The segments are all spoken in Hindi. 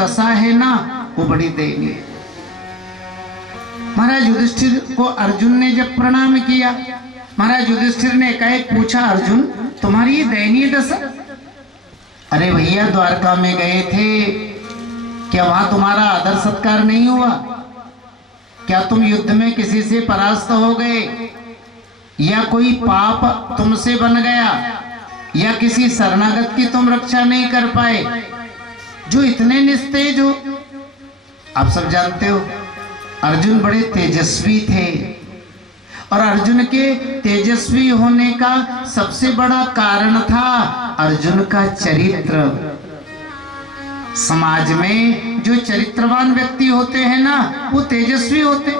दशा है ना वो बड़ी दयनीय। महाराज युधिष्ठिर को अर्जुन ने जब प्रणाम किया, महाराज युधिष्ठिर ने पूछा, अर्जुन तुम्हारी ये दयनीय दशा? अरे भैया द्वारका में गए थे, क्या वहां तुम्हारा आदर सत्कार नहीं हुआ? क्या तुम युद्ध में किसी से परास्त हो गए, या कोई पाप तुमसे बन गया, या किसी शरणागत की तुम रक्षा नहीं कर पाए, जो इतने निस्तेज हो? आप सब जानते हो अर्जुन बड़े तेजस्वी थे, और अर्जुन के तेजस्वी होने का सबसे बड़ा कारण था अर्जुन का चरित्र। समाज में जो चरित्रवान व्यक्ति होते हैं ना वो तेजस्वी होते।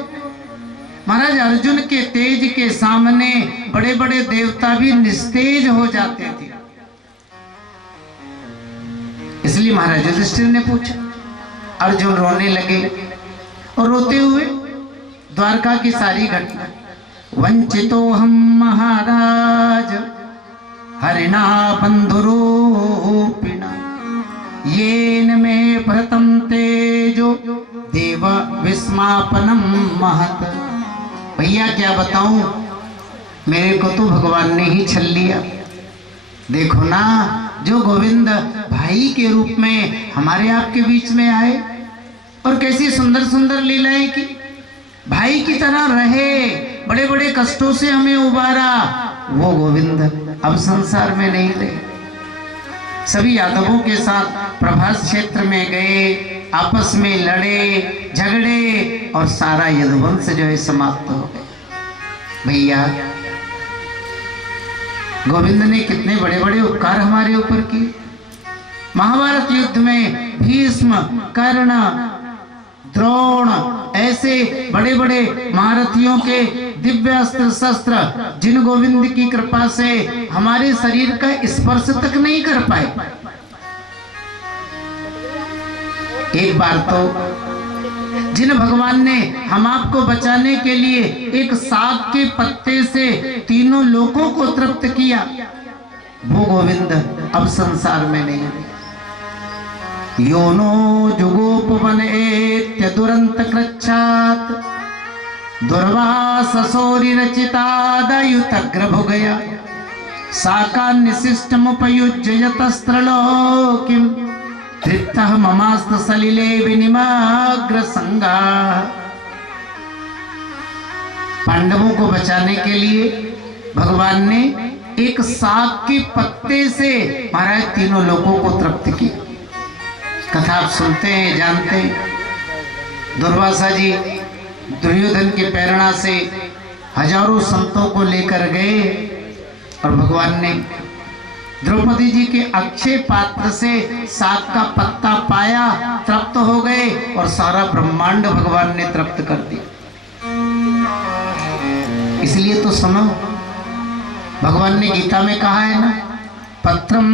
महाराज अर्जुन के तेज के सामने बड़े बड़े देवता भी निस्तेज हो जाते थे। इसलिए महाराज युधिष्ठिर ने पूछा, अर्जुन रोने लगे और रोते हुए द्वारका की सारी घटना, वंचितो हम महाराज हरिणा बंधुरूपिणा येन में प्रतम तेजो देव विस्मापनम महत। भैया क्या बताऊं, मेरे को तो भगवान ने ही छल लिया। देखो ना, जो गोविंद भाई के रूप में हमारे आपके बीच में आए और कैसी सुंदर सुंदर लीलाएं की, भाई की तरह रहे, बड़े बड़े कष्टों से हमें उबारा, वो गोविंद अब संसार में नहीं रहे। सभी यादवों के साथ प्रभास क्षेत्र में गए, आपस में लड़े झगड़े और सारा यदुवंश जो है समाप्त हो गए। भैया गोविंद ने कितने बड़े बड़े उपकार हमारे ऊपर किए। महाभारत युद्ध में भीष्म, कर्ण, द्रोण ऐसे बड़े बड़े महारथियों के दिव्य अस्त्र शस्त्र जिन गोविंद की कृपा से हमारे शरीर का स्पर्श तक नहीं कर पाए। एक बार तो जिन भगवान ने हम आपको बचाने के लिए एक साग के पत्ते से तीनों लोकों को तृप्त किया, वो गोविंद अब संसार में नहीं है। योनो जुगोपवन एत्य दुरंत कृच्छात दुर्वाससोरि रचितादयुतग्र भुगया साका निशिष्टमुपयुज्य यतस्त्रलोकिं तृप्तः ममास्त सलिले विनिमाग्र संगा। पांडवों को बचाने के लिए भगवान ने एक साग के पत्ते से महाराज तीनों लोगों को तृप्त किया। कथा आप सुनते हैं, जानते हैं। दुर्वासा जी दुर्योधन की प्रेरणा से हजारों संतों को लेकर गए और भगवान ने द्रौपदी जी के अक्षय पात्र से साग का पत्ता पाया, तृप्त हो गए और सारा ब्रह्मांड भगवान ने तृप्त कर दिया। इसलिए तो सुनो, भगवान ने गीता में कहा है ना, पत्रम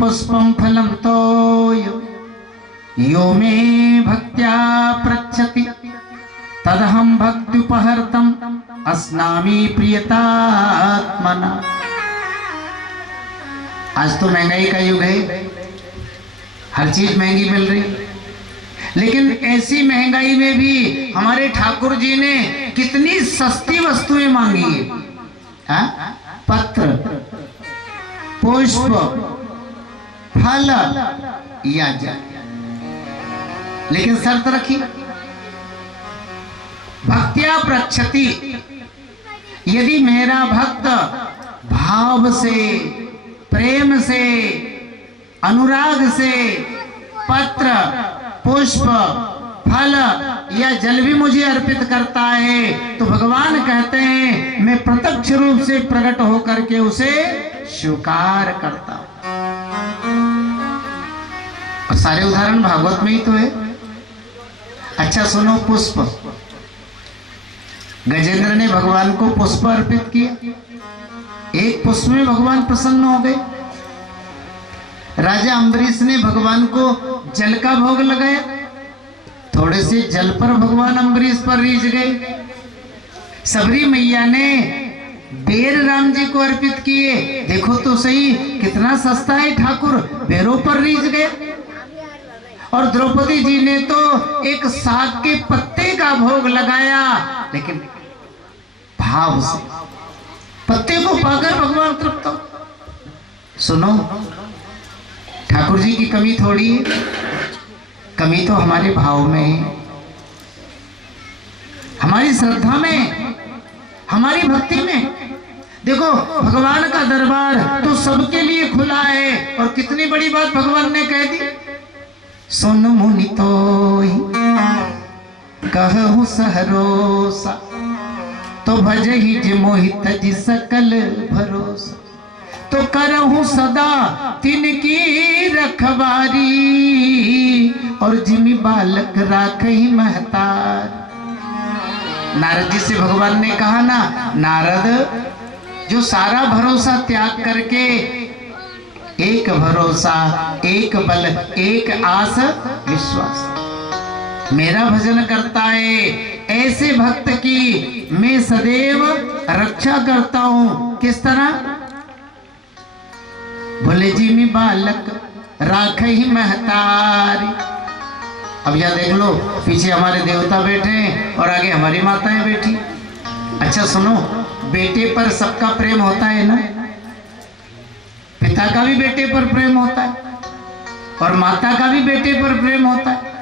पुष्पम फलम तोय यो मे भक्त्या पृच्छति तदहम भक्त्युपहर्तम अस्नामि प्रियतात्मना। आज तो महंगाई का युग है, हर चीज महंगी मिल रही, लेकिन ऐसी महंगाई में भी हमारे ठाकुर जी ने कितनी सस्ती वस्तुएं मांगी है। हाँ? पत्र, पुष्प, फल या जल, लेकिन शर्त रखी, भक्त्या प्रक्षति। यदि मेरा भक्त भाव से, प्रेम से, अनुराग से पत्र, पुष्प, फल या जल भी मुझे अर्पित करता है तो भगवान कहते हैं मैं प्रत्यक्ष रूप से प्रकट होकर के उसे स्वीकार करता हूं। और सारे उदाहरण भागवत में ही तो है। अच्छा सुनो, पुष्प, गजेंद्र ने भगवान को पुष्प अर्पित किया, एक पुष्प में भगवान प्रसन्न हो गए। राजा अम्बरीश ने भगवान को जल का भोग लगाया, थोड़े से जल पर भगवान अम्बरीश पर रीझ गए। सबरी मैया ने बेर राम जी को अर्पित किए, देखो तो सही कितना सस्ता है ठाकुर, बेरों पर रीझ गए। और द्रौपदी जी ने तो एक साग के पत्ते का भोग लगाया, लेकिन भाव से पत्ते को पाकर भगवान तृप्त हो। सुनो, ठाकुर जी की कमी थोड़ी है, कमी तो हमारे भाव में है, हमारी श्रद्धा में, हमारी भक्ति में। देखो, भगवान का दरबार तो सबके लिए खुला है, और कितनी बड़ी बात भगवान ने कह दी, सुन मुनि तोई कहूँ सहरोसा, तो भजहि जे मोहित जी सकल भरोसा, तो करहूँ सदा तिनकी रखवारी, और जिमि बालक राखहि महतार। नारद जी से भगवान ने कहा ना, नारद, जो सारा भरोसा त्याग करके एक भरोसा, एक बल, एक आस विश्वास मेरा भजन करता है, ऐसे भक्त की मैं सदैव रक्षा करता हूं। किस तरह? बोले जी मैं बालक राखहि महतारी। अब यह देख लो, पीछे हमारे देवता बैठे हैं और आगे हमारी माताएं बैठी। अच्छा सुनो, बेटे पर सबका प्रेम होता है ना, पिता का भी बेटे पर प्रेम होता है और माता का भी बेटे पर प्रेम होता है,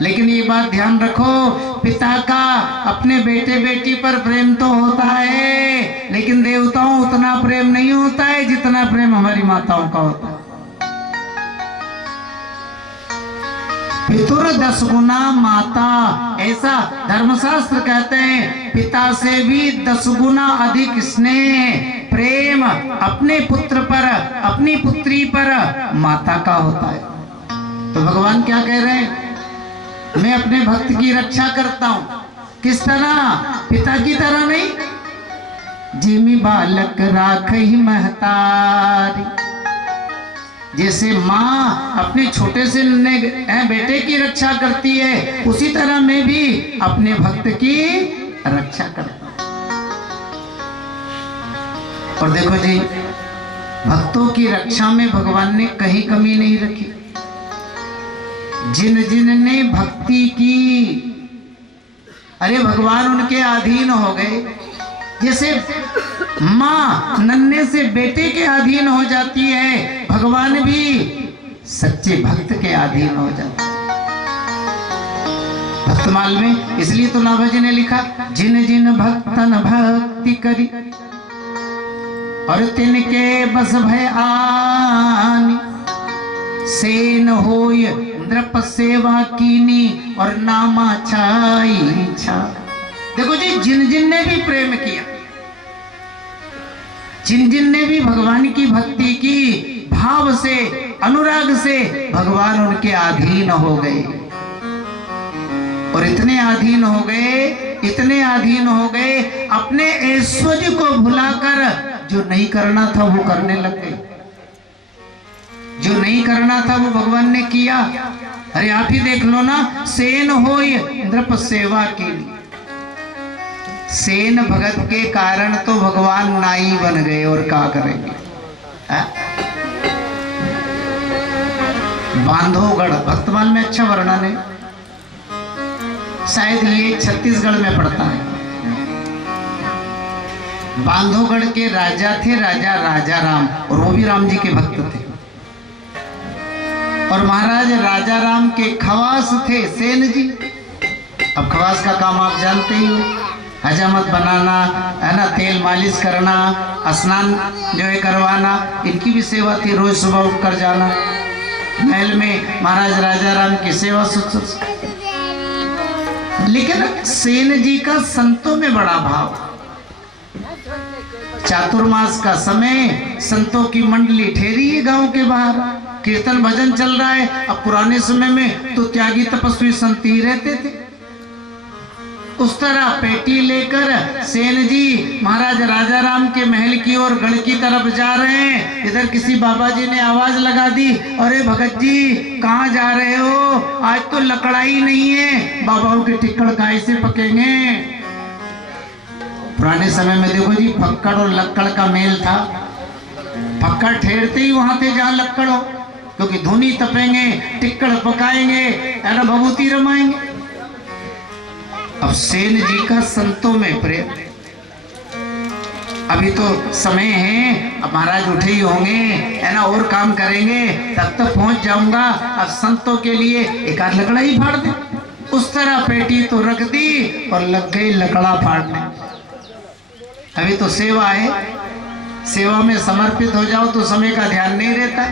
लेकिन ये बात ध्यान रखो, पिता का अपने बेटे बेटी पर प्रेम तो होता है, लेकिन देवताओं उतना प्रेम नहीं होता है जितना प्रेम हमारी माताओं का होता है। पितुर 10 गुना माता, ऐसा धर्मशास्त्र कहते हैं। पिता से भी 10 गुना अधिक स्नेह प्रेम अपने पुत्र पर, अपनी पुत्री पर माता का होता है। तो भगवान क्या कह रहे हैं? मैं अपने भक्त की रक्षा करता हूं। किस तरह? पिता की तरह नहीं। जिमि बालक राखहि महतारी, जैसे माँ अपने छोटे से बेटे की रक्षा करती है, उसी तरह मैं भी अपने भक्त की रक्षा करता हूं। और देखो जी, भक्तों की रक्षा में भगवान ने कहीं कमी नहीं रखी। जिन जिन ने भक्ति की, अरे भगवान उनके अधीन हो गए। जैसे माँ नन्हे से बेटे के अधीन हो जाती है, भगवान भी सच्चे भक्त के अधीन हो जाते हैं। भक्तमाल में इसलिए तो नाभाजी ने लिखा, जिन जिन भक्तन भक्ति करी और तिनके बस भय आनी, सेन होय नृप सेवा कीनी और नामा छाई छा। देखो जी, जिन जिन ने भी प्रेम किया, जिन जिन ने भी भगवान की भक्ति की, भाव से, अनुराग से, भगवान उनके अधीन हो गए। और इतने अधीन हो गए, इतने अधीन हो गए, अपने ऐश्वर्य को भुलाकर जो नहीं करना था वो करने लग गए। जो नहीं करना था वो भगवान ने किया। अरे आप ही देख लो ना, सेन होय नृप सेवा के लिए, सेन भगत के कारण तो भगवान नाई बन गए, और क्या करेंगे। बांधवगढ़ भक्तमाल में अच्छा वर्णन है, शायद ये छत्तीसगढ़ में पड़ता है। बांधवगढ़ के राजा थे, राजा राजाराम, और वो भी राम जी के भक्त थे। और महाराज राजा राम के खवास थे सेन जी। अब खवास का काम आप जानते ही हो, हजामत बनाना है ना, तेल मालिश करना, स्नान जो है करवाना, इनकी भी सेवा थी। रोज सुबह उठकर जाना महल में महाराज राजा राम की सेवा। लेकिन सेन जी का संतों में बड़ा भाव। चातुर्मास का समय, संतों की मंडली ठहरी है गांव के बाहर, कीर्तन भजन चल रहा है। अब पुराने समय में तो त्यागी तपस्वी संत ही रहते थे। उस तरह पेटी लेकर सेन जी महाराज राजा राम के महल की ओर गढ़ की तरफ जा रहे हैं। इधर किसी बाबा जी ने आवाज लगा दी, अरे भगत जी कहाँ जा रहे हो? आज तो लकड़ाई नहीं है, बाबाओं के टिक्कड़ कैसे पकेंगे। पुराने समय में देखो जी, फक्कड़ और लक्कड़ का मेल था। फक्कड़ ठहरते ही वहां थे जहां लक्कड़ हो, क्योंकि धुनी तपेंगे, टिक्कड़ पकाएंगे, है ना, भभूति रमाएंगे। अब सेन जी का संतों में प्रेम। अभी तो समय है, अब महाराज उठे ही होंगे, है ना, और काम करेंगे, तब तक पहुंच जाऊंगा। अब संतों के लिए एक आध लकड़ा ही फाड़ दे। उस तरह पेटी तो रख दी और लग गई लकड़ा फाड़ने। अभी तो सेवा है, सेवा में समर्पित हो जाओ तो समय का ध्यान नहीं रहता।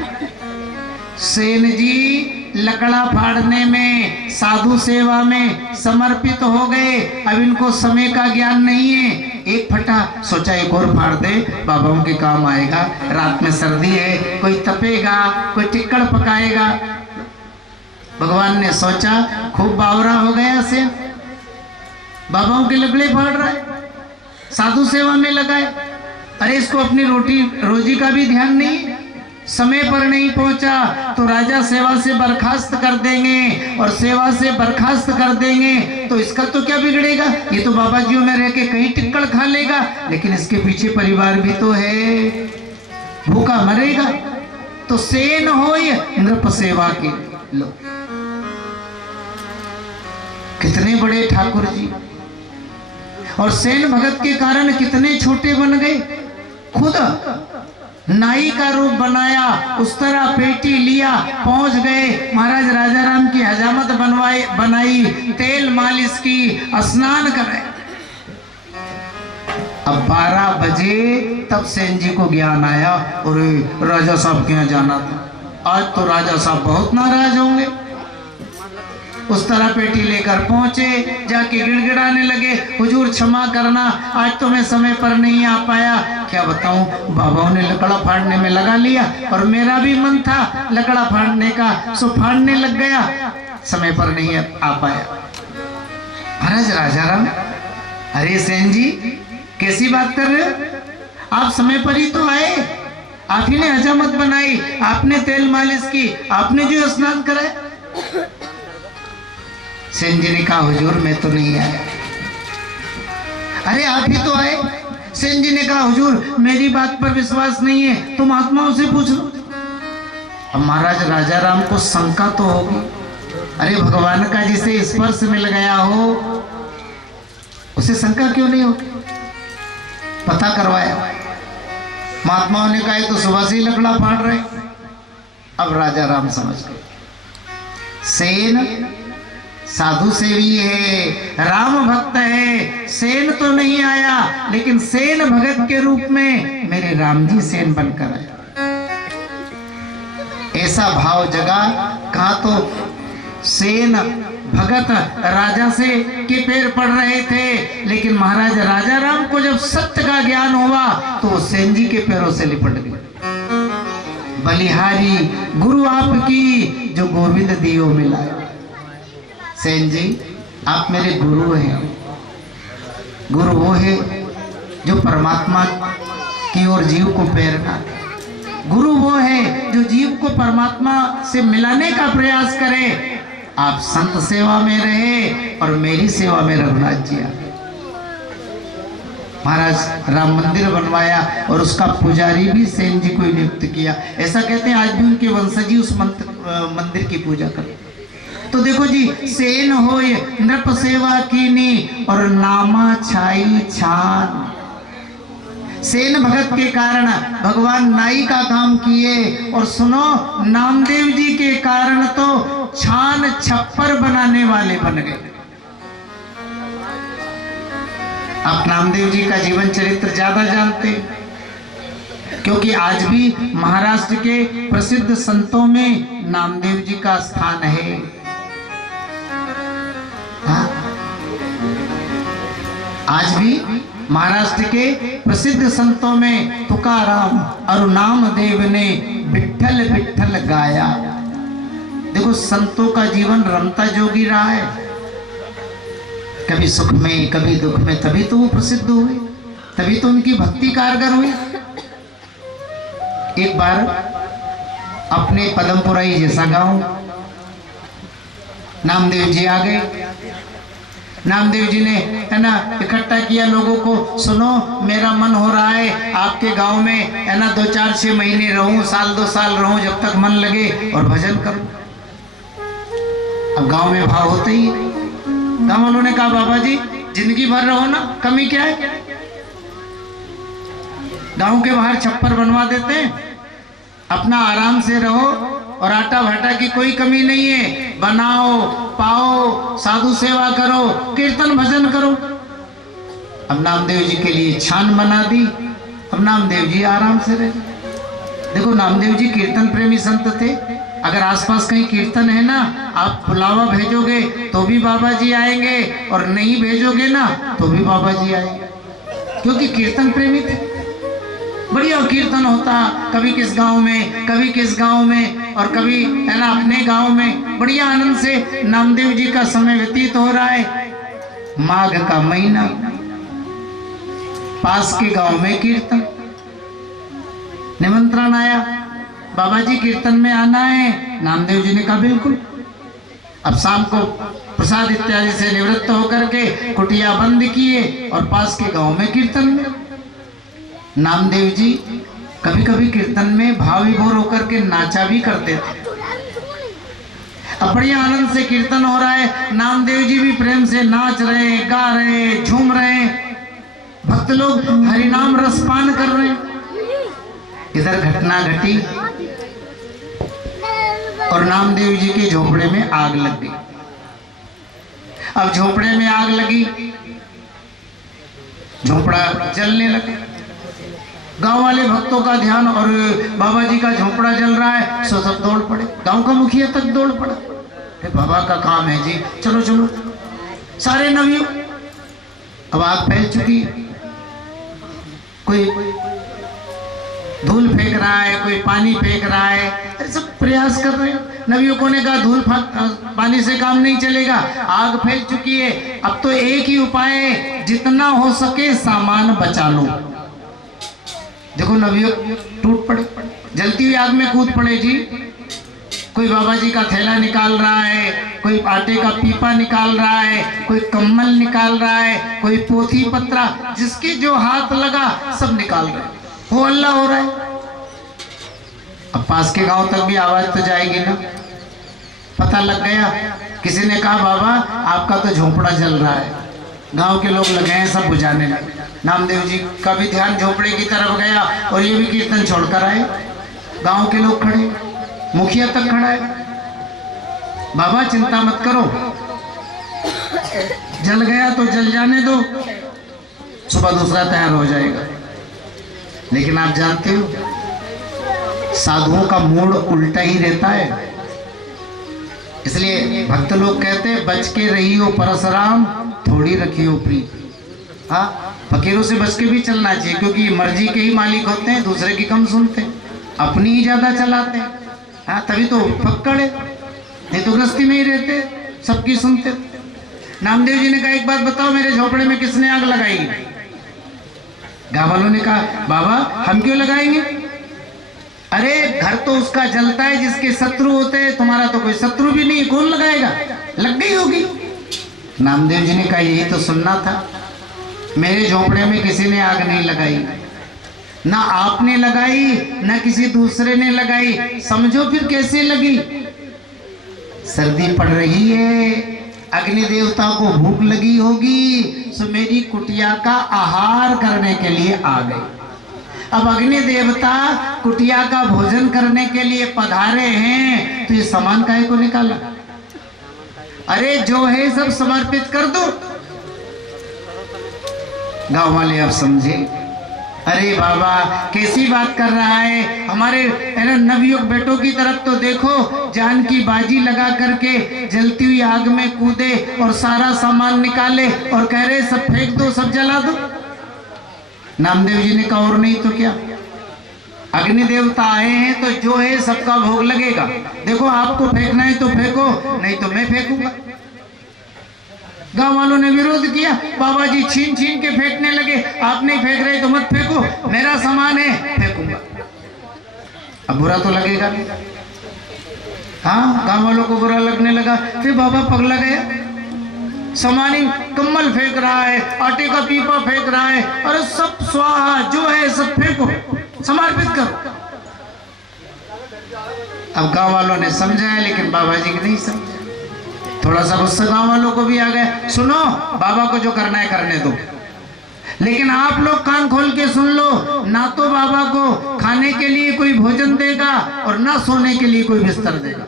सेन जी लकड़ा फाड़ने में, साधु सेवा में समर्पित हो गए। अब इनको समय का ज्ञान नहीं है। एक फटा सोचा एक और फाड़ दे, बाबाओं के काम आएगा। रात में सर्दी है, कोई तपेगा, कोई टिक्कड़ पकाएगा। भगवान ने सोचा खूब बावरा हो गया से, बाबाओं के लकड़े फाड़ रहा है, साधु सेवा में लगाए। अरे इसको अपनी रोटी रोजी का भी ध्यान नहीं, समय पर नहीं पहुंचा तो राजा सेवा से बर्खास्त कर देंगे, और सेवा से बर्खास्त कर देंगे तो इसका तो क्या बिगड़ेगा। ये तो बाबा जी में रह के कहीं टिक्कड़ खा लेगा, लेकिन इसके पीछे परिवार भी तो है, भूखा मरेगा। तो सेन हो नृप सेवा के लो। कितने बड़े ठाकुर जी, और सेन भगत के कारण कितने छोटे बन गए। खुद नाई का रूप बनाया, उस तरह पेटी लिया, पहुंच गए। महाराज राजा राम की हजामत बनाई, तेल मालिश की, स्नान कराए। अब 12 बजे तब सेन जी को ज्ञान आया, और राजा साहब के यहाँ जाना था। आज तो राजा साहब बहुत नाराज होंगे। उस तरह पेटी लेकर पहुंचे, जाके गिड़गिड़ाने लगे, हुजूर क्षमा करना, आज तो मैं समय पर नहीं आ पाया। क्या बताऊं, बाबाओं ने लकड़ा फाड़ने में लगा लिया, और मेरा भी मन था लकड़ा फाड़ने का, सो फाड़ने लग गया, समय पर नहीं आ पाया। महाराज राजा राम, अरे सेन जी कैसी बात कर रहे हो, आप समय पर ही तो आए, आप ही ने हजामत बनाई, आपने तेल मालिश की, आपने जो स्नान कराया। सेन जी ने कहा हुजूर मैं तो नहीं आया। अरे आप ही तो आए। सेन जी ने कहा हुजूर मेरी बात पर विश्वास नहीं है, तुम आत्माओं से पूछ लो। अब महाराज राजा राम को शंका तो होगी, अरे भगवान का जिसे स्पर्श मिल गया हो उसे शंका क्यों नहीं होगी। पता करवाया, महात्माओं ने कहा तो सुबह से ही लकड़ा फाड़ रहे। अब राजा राम समझ गए सेन साधु सेवी है, राम भक्त है। सेन तो नहीं आया, लेकिन सेन भगत के रूप में मेरे राम जी सेन बनकर आया। ऐसा भाव जगा। कहा तो सेन भगत राजा से के पैर पड़ रहे थे, लेकिन महाराज राजा राम को जब सत्य का ज्ञान हुआ तो वो सेन जी के पैरों से लिपट गए। बलिहारी गुरु आपकी जो गोविंद दियो मिलाया। सेन जी आप मेरे गुरु हैं। गुरु वो है जो परमात्मा की ओर जीव को प्रेरणा दे। गुरु वो है जो जीव को परमात्मा से मिलाने का प्रयास करे। आप संत सेवा में रहे और मेरी सेवा में रघुनाथ जी आ। महाराज राम मंदिर बनवाया और उसका पुजारी भी सेन जी को नियुक्त किया। ऐसा कहते हैं आज भी उनके वंशजी उस मंदिर की पूजा करते। तो देखो जी, सेन होय नृप सेवा कीनी और नामा छाई छान। सेन भगत के कारण भगवान नाई का काम किए, और सुनो नामदेव जी के कारण तो छान छप्पर बनाने वाले बन गए। आप नामदेव जी का जीवन चरित्र ज्यादा जानते, क्योंकि आज भी महाराष्ट्र के प्रसिद्ध संतों में नामदेव जी का स्थान है। आज भी महाराष्ट्र के प्रसिद्ध संतों में तुकाराम और नामदेव ने विठ्ठल विठ्ठल गाया। देखो संतों का जीवन रमता जोगी रहा है, कभी सुख में कभी दुख में, तभी तो वो प्रसिद्ध हुए, तभी तो उनकी भक्ति कारगर हुई। एक बार अपने पदमपुराई जैसा गांव नामदेव जी आ गए। नामदेव जी ने है ना इकट्ठा किया लोगों को, सुनो मेरा मन हो रहा है आपके गांव में है ना 2-4-6 महीने रहूं, साल 2 साल रहूं, जब तक मन लगे और भजन करूं। अब गांव में भाव होते ही, गांव वालों ने कहा बाबा जी जिंदगी भर रहो ना, कमी क्या है, गांव के बाहर छप्पर बनवा देते हैं, अपना आराम से रहो और आटा भाटा की कोई कमी नहीं है, बनाओ पाओ, साधु सेवा करो, कीर्तन भजन करो। अब नामदेव जी के लिए छान बना दी, अब नामदेव जी आराम से रहे। देखो नामदेव जी कीर्तन प्रेमी संत थे, अगर आसपास कहीं कीर्तन है ना, आप बुलावा भेजोगे तो भी बाबा जी आएंगे और नहीं भेजोगे ना तो भी बाबा जी आएंगे, क्योंकि कीर्तन प्रेमी थे। बढ़िया कीर्तन होता, कभी किस गांव में, कभी किस गांव में, और कभी है ना अपने गांव में, बढ़िया आनंद से नामदेव जी का समय व्यतीत हो रहा है। माघ का महीना, पास के गांव में कीर्तन, निमंत्रण आया, बाबा जी कीर्तन में आना है। नामदेव जी ने कहा बिल्कुल। अब शाम को प्रसाद इत्यादि से निवृत्त होकर के कुटिया बंद किए और पास के गांव में कीर्तन में। नामदेव जी कभी कभी कीर्तन में भाव विभोर होकर के नाचा भी करते थे। अब बढ़िया आनंद से कीर्तन हो रहा है, नामदेव जी भी प्रेम से नाच रहे, गा रहे, झूम रहे, भक्त लोग हरिनाम रसपान कर रहे हैं। इधर घटना घटी और नामदेव जी के झोपड़े में आग लग गई। अब झोपड़े में आग लगी, झोपड़ा जलने लगा। गांव वाले भक्तों का ध्यान और बाबा जी का झोपड़ा जल रहा है, सो सब दौड़ पड़े, गांव का मुखिया तक दौड़ पड़ा, बाबा का काम है जी, चलो चलो। सारे नवियों, अब आग फैल चुकी, कोई धूल फेंक रहा है, कोई पानी फेंक रहा है, सब प्रयास कर रहे हैं। नवियों ने कहा धूल पानी से काम नहीं चलेगा, आग फैल चुकी है, अब तो एक ही उपाय है, जितना हो सके सामान बचा लो। देखो नवियों टूट पड़े, जलती हुई आग में कूद पड़े जी। कोई बाबा जी का थैला निकाल रहा है, कोई आटे का पीपा निकाल रहा है, कोई कम्बल निकाल रहा है, कोई पोथी पत्रा, जिसके जो हाथ लगा सब निकाल रहे, हो अल्लाह हो रहा है। अब पास के गांव तक भी आवाज तो जाएगी ना, पता लग गया। किसी ने कहा बाबा आपका तो झोपड़ा जल रहा है, गांव के लोग लगे हैं सब बुझाने लगे। नामदेव जी का भी ध्यान झोपड़े की तरफ गया और ये भी कीर्तन छोड़कर आए। गांव के लोग खड़े, मुखिया तक खड़ा है, बाबा चिंता मत करो, जल गया तो जल जाने दो, सुबह दूसरा तैयार हो जाएगा। लेकिन आप जानते हो साधुओं का मूड उल्टा ही रहता है, इसलिए भक्त लोग कहते हैं बच के रहियो परशुराम, थोड़ी रखियो प्रीत। हाँ, फकीरों से बच के भी चलना चाहिए, क्योंकि मर्जी के ही मालिक होते हैं, दूसरे की कम सुनते हैं, अपनी ही ज्यादा चलाते हैं। हाँ, तभी तो फक्कड़ है, नहीं तो गृहस्थी में ही रहते, सबकी सुनते। नामदेव जी ने कहा एक बात बताओ, मेरे झोपड़े में किसने आग लगाई? गांव वालों ने कहा बाबा हम क्यों लगाएंगे, अरे घर तो उसका जलता है जिसके शत्रु होते हैं, तुम्हारा तो कोई शत्रु भी नहीं, कौन लगाएगा, लग गई होगी। नामदेव जी ने कहा यही तो सुनना था, मेरे झोपड़े में किसी ने आग नहीं लगाई, ना आपने लगाई ना किसी दूसरे ने लगाई, समझो फिर कैसे लगी। सर्दी पड़ रही है, अग्नि देवता को भूख लगी होगी, सो मेरी कुटिया का आहार करने के लिए आ गए। अब अग्नि देवता कुटिया का भोजन करने के लिए पधारे हैं, तो ये सामान काहे को निकाला? अरे जो है सब समर्पित कर दो। गांव वाले अब समझे, अरे बाबा कैसी बात कर रहा है, हमारे नवयुवक बेटों की तरफ तो देखो, जान की बाजी लगा करके जलती हुई आग में कूदे और सारा सामान निकाले और कह रहे सब फेंक दो, सब जला दो। नामदेव जी ने कहा और नहीं तो क्या, अग्नि देवता आए हैं तो जो है सबका भोग लगेगा, देखो आपको फेंकना है तो फेंको, नहीं तो मैं फेंकूंगा। गांव वालों ने विरोध किया, बाबा जी छीन छीन के फेंकने लगे, आप नहीं फेंक रहे तो मत फेंको, मेरा सामान है फेंकूंगा। अब बुरा तो लगेगा, हाँ गांव वालों को बुरा लगने लगा। फिर बाबा पगला गया, समानी कम्बल फेंक रहा है, आटे का पीपा फेंक रहा है, अरे सब स्वाहा जो है सब फेंको, समर्पित करो। अब गांव वालों ने समझाया लेकिन बाबा जी की नहीं समझा। थोड़ा सा गुस्सा गांव वालों को भी आ गया। सुनो, बाबा को जो करना है करने दो, लेकिन आप लोग कान खोल के सुन लो, ना तो बाबा को खाने के लिए कोई भोजन देगा और ना सोने के लिए कोई बिस्तर देगा।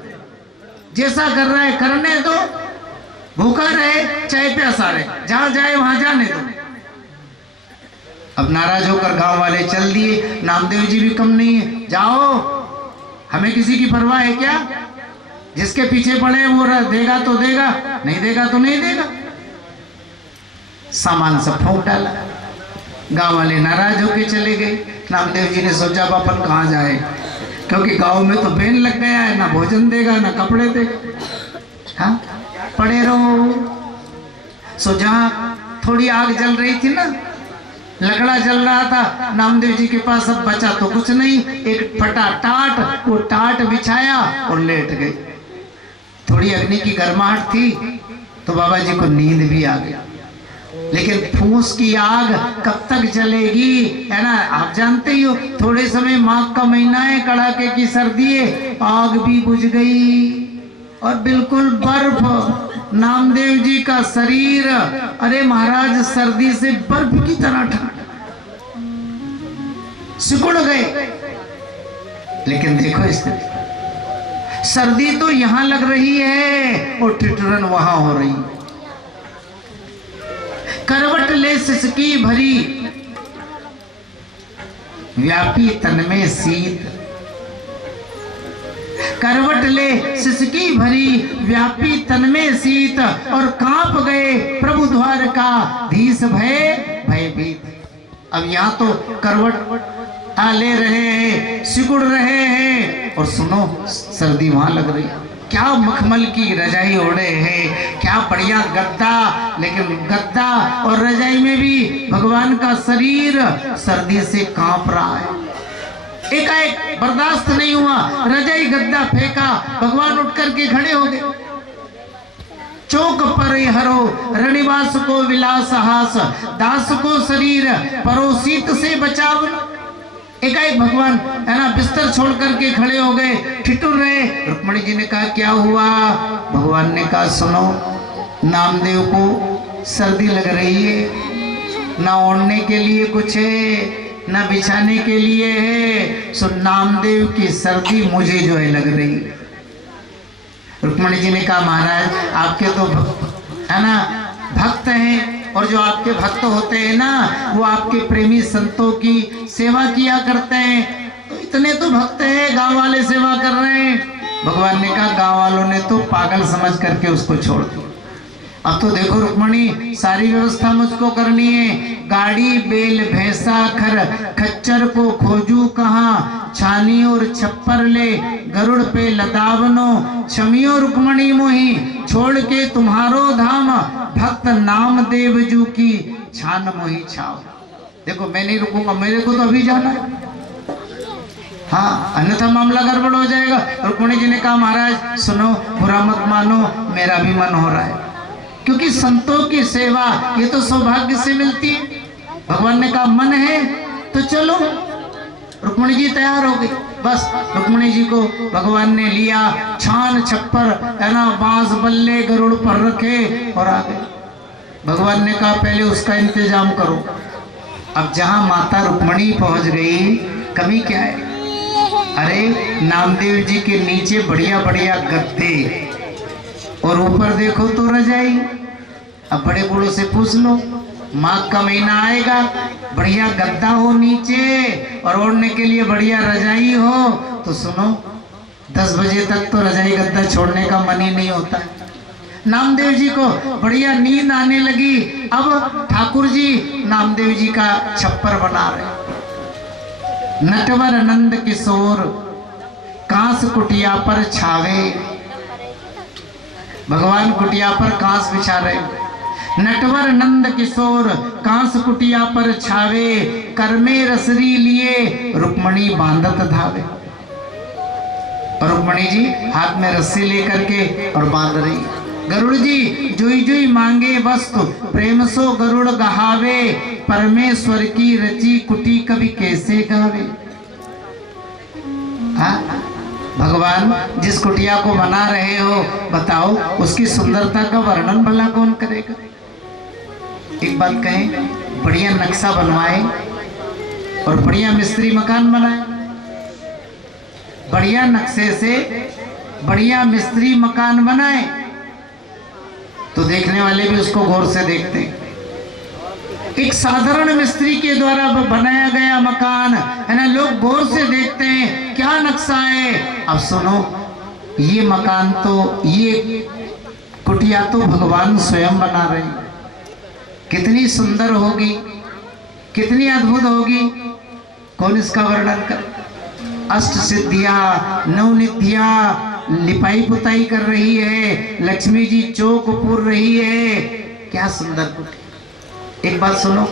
जैसा कर रहा है करने दो, भूखा रहे चाहे प्यासा रहे, जहां जाए वहां जाने दो। अब नाराज होकर गांव वाले चल दिए। नामदेव जी भी कम नहीं है, जाओ, हमें किसी की परवाह है क्या? जिसके पीछे पड़े वो देगा तो देगा, नहीं देगा तो नहीं देगा। सामान सब फूंक डाला। गांव वाले नाराज होके चले गए। नामदेव जी ने सोचा अपन कहाँ जाए, क्योंकि गांव में तो बैन लग गया है, ना भोजन देगा ना कपड़े देगा। हाँ, पड़े रहो। सो जहाँ थोड़ी आग जल रही थी ना, लकड़ा जल रहा था, नामदेव जी के पास अब बचा तो कुछ नहीं, एक फटा टाट, वो टाट बिछाया और लेट गए। थोड़ी अग्नि की गर्माहट थी तो बाबा जी को नींद भी आ गई। लेकिन फूस की आग कब तक जलेगी, है ना? आप जानते ही हो, थोड़े समय, माघ का महीना है, कड़ाके की सर्दी है, आग भी बुझ गई और बिल्कुल बर्फ। नामदेव जी का शरीर, अरे महाराज, सर्दी से बर्फ की तरह ठंडा, सिकुड़ गए। लेकिन देखो स्थिति, सर्दी तो यहां लग रही है और ठिठुरन वहां हो रही। करवट ले सिसकी भरी, व्यापी तन में शीत। करवट ले सिसकी भरी, व्यापी तन में शीत, और कांप गए प्रभु द्वार का धीस भय भयभीत। अब यहाँ तो करवट ले रहे हैं, सिकुड़ रहे हैं, और सुनो सर्दी वहां लग रही। क्या मखमल की रजाई ओढ़े हैं, क्या बढ़िया गद्दा, लेकिन गद्दा और रजाई में भी भगवान का शरीर सर्दी से कांप रहा है। एकाएक बर्दाश्त नहीं हुआ, रजाई गद्दा फेंका, भगवान उठ करके खड़े हो गए। चौक पर हरो रणिवास को विलास हास, दास को शरीर परोसीत से बचाव। एकाएक भगवान, है ना, बिस्तर छोड़ करके खड़े हो गए, ठिठुर रहे। रुक्मणी जी ने कहा क्या हुआ? भगवान ने कहा सुनो, नामदेव को सर्दी लग रही है, ना ओढ़ने के लिए कुछ है, ना बिछाने के लिए है। सो नामदेव की सर्दी मुझे जो है लग रही है। रुक्मणी जी ने कहा महाराज, आपके तो है ना भक्त हैं, और जो आपके भक्त होते हैं ना, वो आपके प्रेमी संतों की सेवा किया करते हैं, तो इतने तो भक्त हैं, गांव वाले सेवा कर रहे हैं। भगवान ने कहा गांव वालों ने तो पागल समझ करके उसको छोड़ दिया। अब तो देखो रुक्मणी, सारी व्यवस्था मुझको करनी है। गाड़ी बेल भैंसा खर, खच्चर को खोजू कहाँ, छानी और छप्पर ले, गरुड़ पे लदावनो, क्षमियो रुक्मणी मोही, छोड़ के तुम्हारो धाम, भक्त नामदेव जू की छान मोही छाव। देखो मैं नहीं रुकूंगा, मेरे को तो अभी जाना है, हाँ, अन्यथा मामला गड़बड़ हो जाएगा। रुक्मणी जी ने कहा महाराज सुनो, बुरा मत मानो, मेरा भी मन हो रहा है, क्योंकि संतों की सेवा ये तो सौभाग्य से मिलती है। भगवान ने कहा मन है तो चलो। रुक्मणी जी तैयार हो गई। बस रुक्मणी जी को भगवान ने लिया, छान छप्पर, है ना, बांस बल्ले गरुड़ पर रखे और आ गए। भगवान ने कहा पहले उसका इंतजाम करो। अब जहां माता रुक्मणी पहुंच गई, कमी क्या है? अरे नामदेव जी के नीचे बढ़िया बढ़िया गद्दे, और ऊपर देखो तो रजाई। अब बड़े बूढ़ों से पूछ लो, माघ का महीना आएगा, बढ़िया गद्दा हो नीचे और ओढ़ने के लिए बढ़िया रजाई हो, तो सुनो 10 बजे तक तो रजाई गद्दा छोड़ने का मन ही नहीं होता। नामदेव जी को बढ़िया नींद आने लगी। अब ठाकुर जी नामदेव जी का छप्पर बना रहे। नटवर नंद किशोर कांस कुटिया पर छावे, भगवान कुटिया पर कांस बिछा रहे। नटवर नंद किशोर कांस कुटिया पर छावे, करमे रसरी लिए रुक्मणी बांधत धावे। और रुक्मणी जी हाथ में रस्सी लेकर के और बांध रही। गरुड़ जी जुई जुई मांगे वस्तु, प्रेम सो गरुड़ गहावे, परमेश्वर की रची कुटी कभी कैसे गावे। हाँ, भगवान जिस कुटिया को बना रहे हो बताओ, उसकी सुंदरता का वर्णन भला कौन करेगा। एक बात कहें, बढ़िया नक्शा बनवाए और बढ़िया मिस्त्री मकान बनाए, बढ़िया नक्शे से बढ़िया मिस्त्री मकान बनाए तो देखने वाले भी उसको गौर से देखते हैं। एक साधारण मिस्त्री के द्वारा बनाया गया मकान है ना, लोग गौर से देखते हैं क्या नक्शा है। अब सुनो, ये मकान तो, ये कुटिया तो भगवान स्वयं बना रहे हैं। कितनी सुंदर होगी, कितनी अद्भुत होगी, कौन इसका वर्णन कर। अष्ट सिद्धियां, नवनिधिया लिपाई पुताई कर रही है, लक्ष्मी जी चौक पूर रही है, क्या सुंदर कुटिया। एक बात सुनो,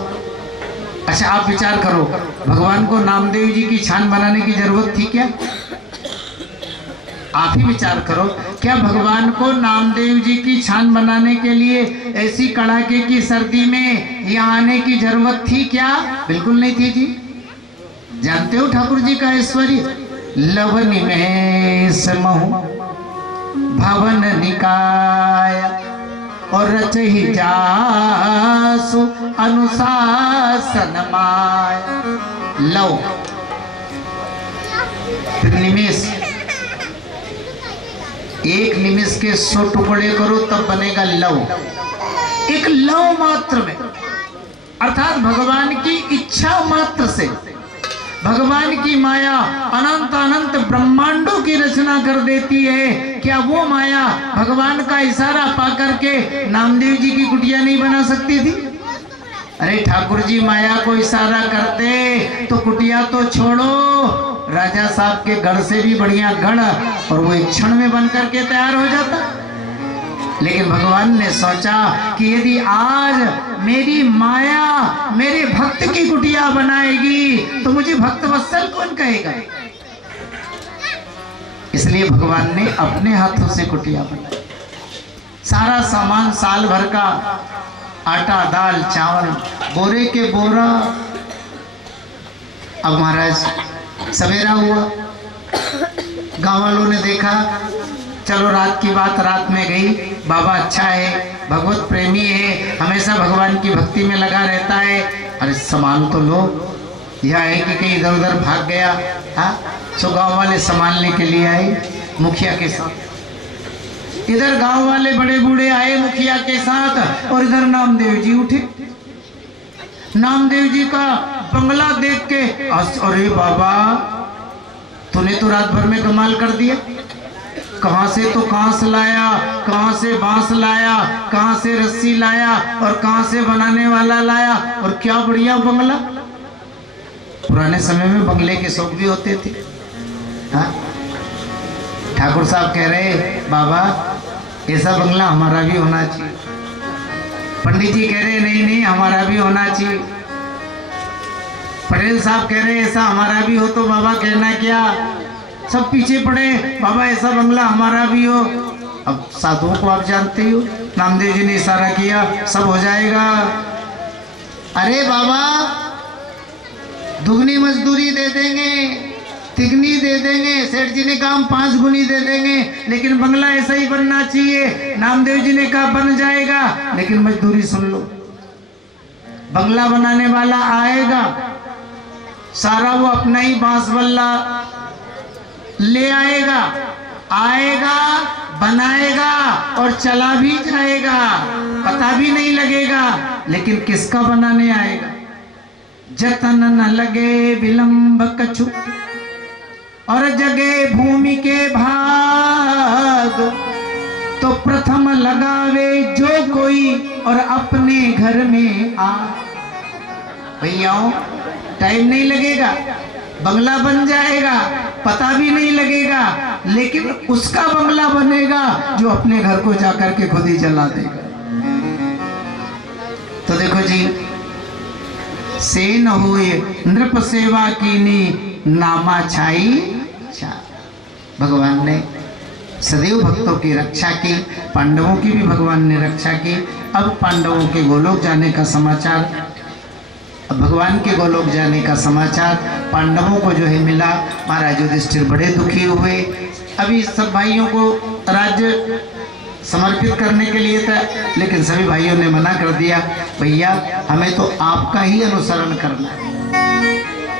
अच्छा आप विचार करो, भगवान को नामदेव जी की छान बनाने की जरूरत थी क्या? आप ही विचार करो, क्या भगवान को नामदेव जी की छान बनाने के लिए ऐसी कड़ाके की सर्दी में यहाँ आने की जरूरत थी क्या? बिल्कुल नहीं थी जी। जानते हो ठाकुर जी का ऐश्वर्य, लव निमेष महु भवन निकाय और रचहि जासु अनुशासन माय। लव फिर निमेष, एक निमिष के 100 टुकड़े करो तब बनेगा लव। एक लव मात्र में, अर्थात भगवान की इच्छा मात्र से भगवान की माया अनंत अनंत ब्रह्मांडों की रचना कर देती है। क्या वो माया भगवान का इशारा पाकर के नामदेव जी की कुटिया नहीं बना सकती थी? अरे ठाकुर जी माया को इशारा करते तो कुटिया तो छोड़ो, राजा साहब के गढ़ से भी बढ़िया गढ़ और वो एक क्षण में बनकर के तैयार हो जाता। लेकिन भगवान ने सोचा कि यदि आज मेरी माया मेरे भक्त की कुटिया बनाएगी तो मुझे भक्त वत्सल कौन कहेगा। इसलिए भगवान ने अपने हाथों से कुटिया बनाई। सारा सामान साल भर का, आटा दाल चावल बोरे के बोरा। अब महाराज सवेरा हुआ, गांव वालों ने देखा, चलो रात की बात रात में गई। बाबा अच्छा है, भगवत प्रेमी है, हमेशा भगवान की भक्ति में लगा रहता है। अरे सामान तो लो, यह है कि कहीं इधर उधर भाग गया। हाँ, सो गांव वाले संभालने के लिए आए मुखिया के साथ। इधर गांव वाले बड़े बूढ़े आए मुखिया के साथ और इधर नामदेव जी उठे। नामदेव जी का बंगला देख के, अरे बाबा तूने तो रात भर में कमाल कर दिया। कहां से तो कांस लाया, कहां से बांस लाया, कहां से रस्सी लाया और कहां से बनाने वाला लाया, और क्या बढ़िया बंगला। पुराने समय में बंगले के शौक भी होते थे। हाँ? ठाकुर साहब कह रहे बाबा ऐसा बंगला हमारा भी होना चाहिए। पंडित जी कह रहे नहीं नहीं हमारा भी होना चाहिए। पटेल साहब कह रहे ऐसा हमारा भी हो तो बाबा कहना क्या। सब पीछे पड़े, बाबा ऐसा बंगला हमारा भी हो। अब साधुओं को आप जानते हो, नामदेव जी ने इशारा किया, सब हो जाएगा। अरे बाबा दुगनी मजदूरी दे देंगे, तिगनी दे देंगे, सेठ जी ने कहा 5 गुनी दे देंगे, लेकिन बंगला ऐसा ही बनना चाहिए। नामदेव जी ने कहा बन जाएगा, लेकिन मजदूरी सुन लो। बंगला बनाने वाला आएगा, सारा वो अपना ही बांस बल्ला ले आएगा, आएगा बनाएगा और चला भी जाएगा, पता भी नहीं लगेगा। लेकिन किसका बनाने आएगा? जतन न लगे विलंब कछु और जगे भूमि के भाग, तो प्रथम लगावे जो कोई और अपने घर में आ। भैया टाइम नहीं लगेगा, बंगला बन जाएगा, पता भी नहीं लगेगा, लेकिन उसका बंगला बनेगा जो अपने घर को जाकर के खुद ही चला देगा। तो देखो जी, से न हुए नृप सेवा कीनी नामा छाई। भगवान ने सदैव भक्तों की रक्षा की, पांडवों की भी भगवान ने रक्षा की। अब पांडवों के गोलोक जाने का समाचार, अब भगवान के गोलोक जाने का समाचार पांडवों को जो है मिला। महाराज युधिष्ठिर बड़े दुखी हुए। अभी सब भाइयों को राज्य समर्पित करने के लिए था, लेकिन सभी भाइयों ने मना कर दिया, भैया हमें तो आपका ही अनुसरण करना है।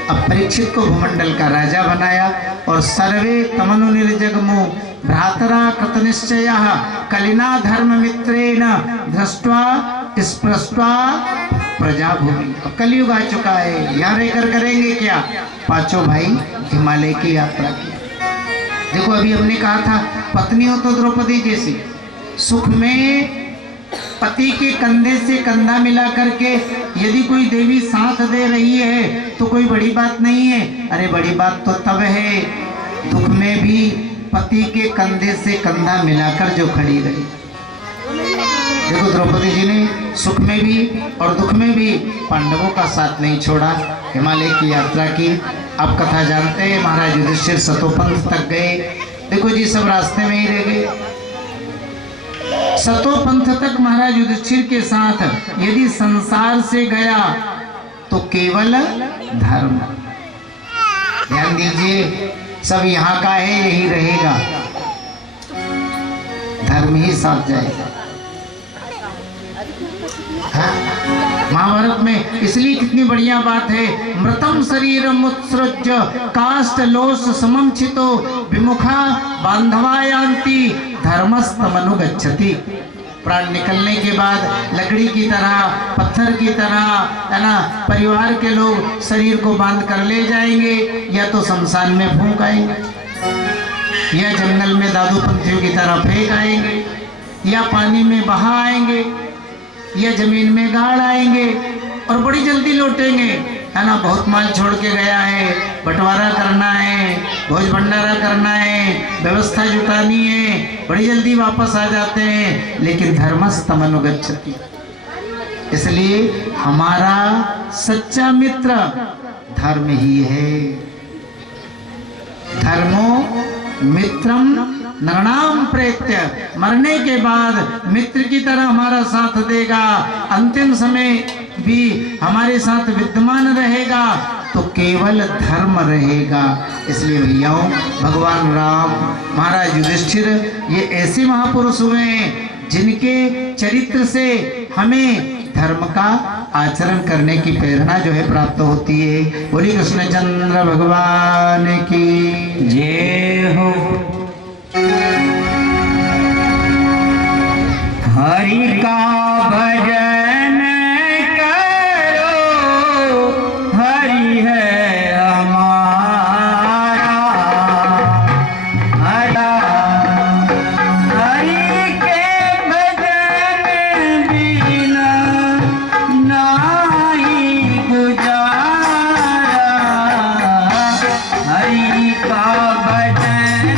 अब परीक्षित को भूमंडल का राजा बनाया और सर्वे तमनु निर्जगमु भ्रातरा कृतनिश्चयः कलिना धर्म मित्रेण दृष्ट्वा स्पृष्ट्वा प्रजाभूमि। अब कलयुग आ चुका है, यहाँ रहकर करेंगे क्या? पांचों भाई हिमालय की यात्रा की। देखो अभी हमने कहा था पत्नी हो तो द्रौपदी जैसी, सुख में पति के कंधे से कंधा मिला करके यदि कोई देवी साथ दे रही है तो कोई बड़ी बात नहीं है। अरे बड़ी बात तो तब है दुख में भी पति के कंधे से कंधा मिलाकर जो खड़ी रही। देखो द्रौपदी जी ने सुख में भी और दुख में भी पांडवों का साथ नहीं छोड़ा, हिमालय की यात्रा की। आप कथा जानते हैं, महाराज युधिष्ठिर सतोपंथ तक गए। देखो जी सब रास्ते में ही रह गए। सतोपंथ तक महाराज युधिष्ठिर के साथ यदि संसार से गया तो केवल धर्म। ध्यान दीजिए, सब यहाँ का है, यही रहेगा, धर्म ही साथ जाएगा। महाभारत में इसलिए कितनी बढ़िया बात है, मृतम शरीरम उत्सृज्य काष्ठ लोष सममचितो विमुखा बांधवायांति धर्मस्तमनुगच्छति। प्राण निकलने के बाद लकड़ी की तरह, पत्थर की तरह, है ना, परिवार के लोग शरीर को बांध कर ले जाएंगे, या तो शमशान में फूंक आएंगे, या जंगल में दादू पंथियों की तरह फेंक आएंगे, या पानी में बहा आएंगे, या जमीन में गाड़ आएंगे और बड़ी जल्दी लौटेंगे, है ना। बहुत माल छोड़ के गया है, बंटवारा करना है, भोज भंडारा करना है, व्यवस्था जुटानी है, बड़ी जल्दी वापस आ जाते हैं। लेकिन धर्मस्तमनुगच्छति, इसलिए हमारा सच्चा मित्र धर्म ही है। धर्मो मित्रम नरणाम प्रेत्य, मरने के बाद मित्र की तरह हमारा साथ देगा, अंतिम समय भी हमारे साथ विद्यमान रहेगा, तो केवल धर्म रहेगा। इसलिए भैयाओं, भगवान राम, महाराज युधिष्ठिर, ये ऐसे महापुरुष हुए हैं जिनके चरित्र से हमें धर्म का आचरण करने की प्रेरणा जो है प्राप्त होती है। बोली कृष्णचंद्र भगवान की जय हो। हरि का भजन करो, हरि है हमारा, हरि के भजन बिना नहीं गुजारा। हरि का भजन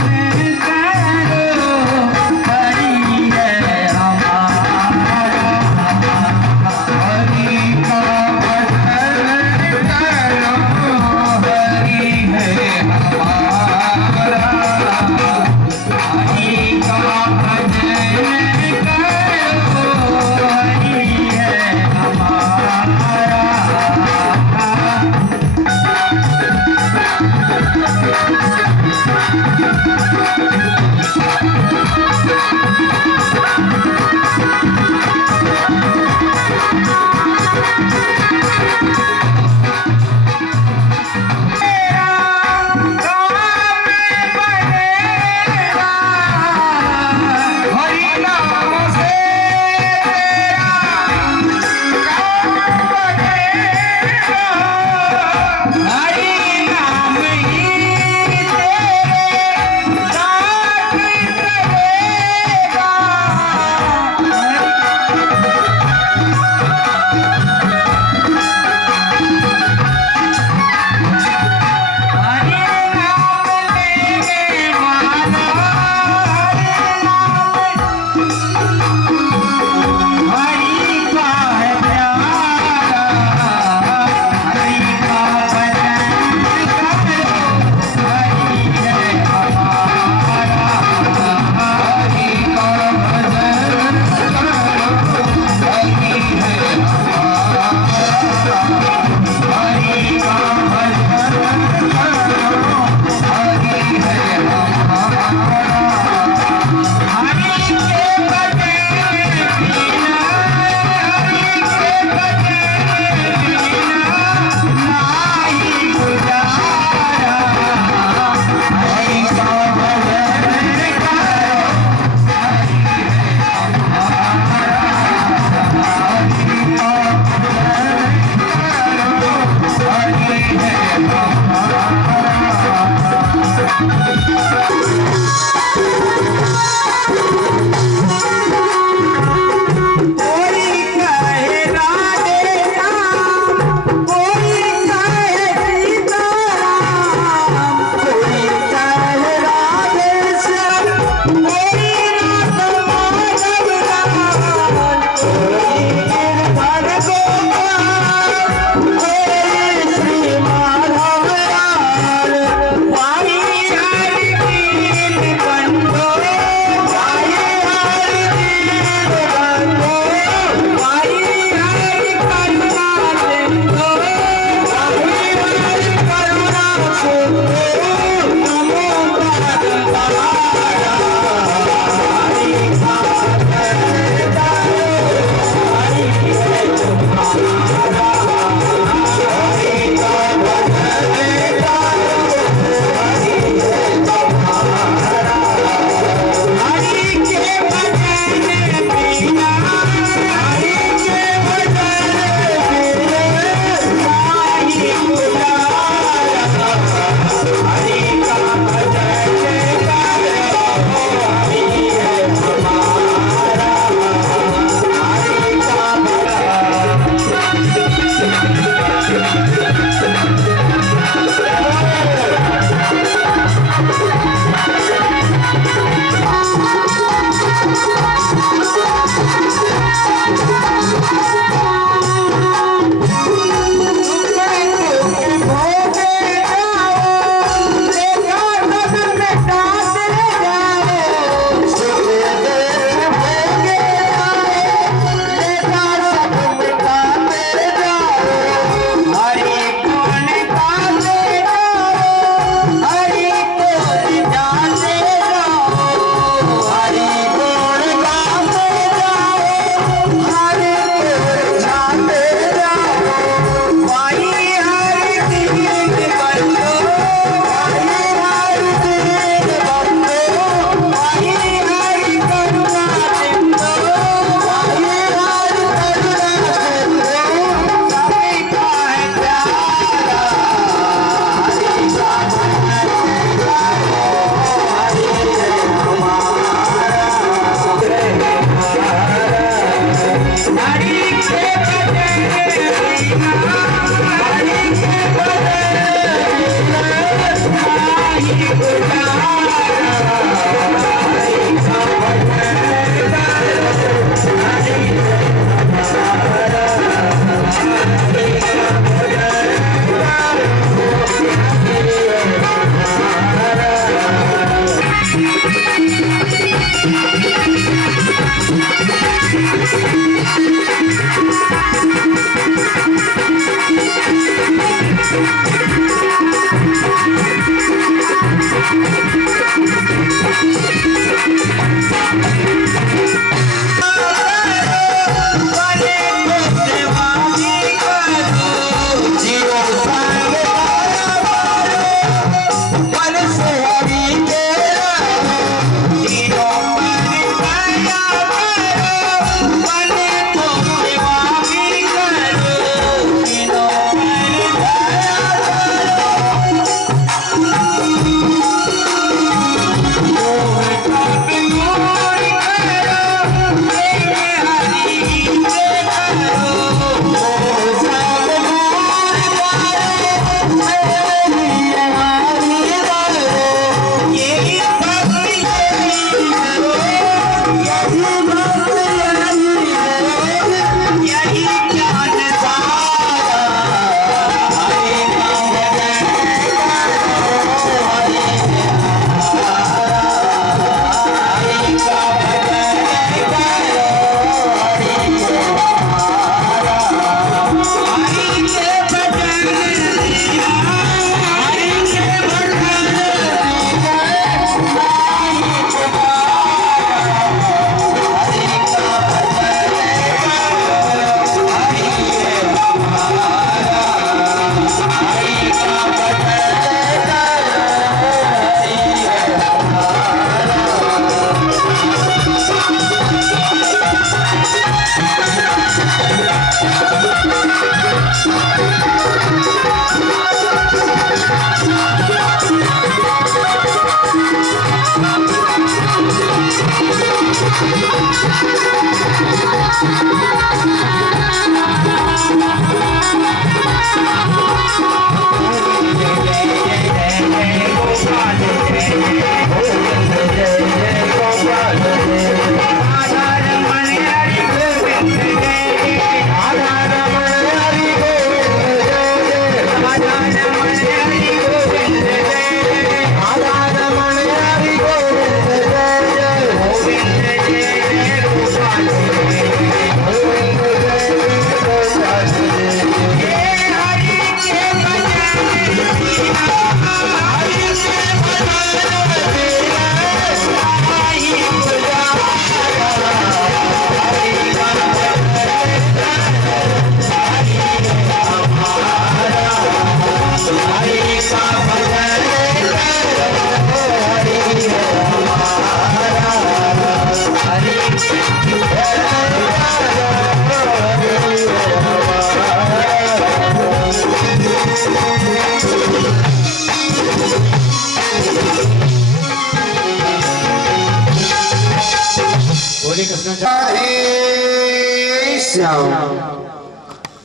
श्याओ।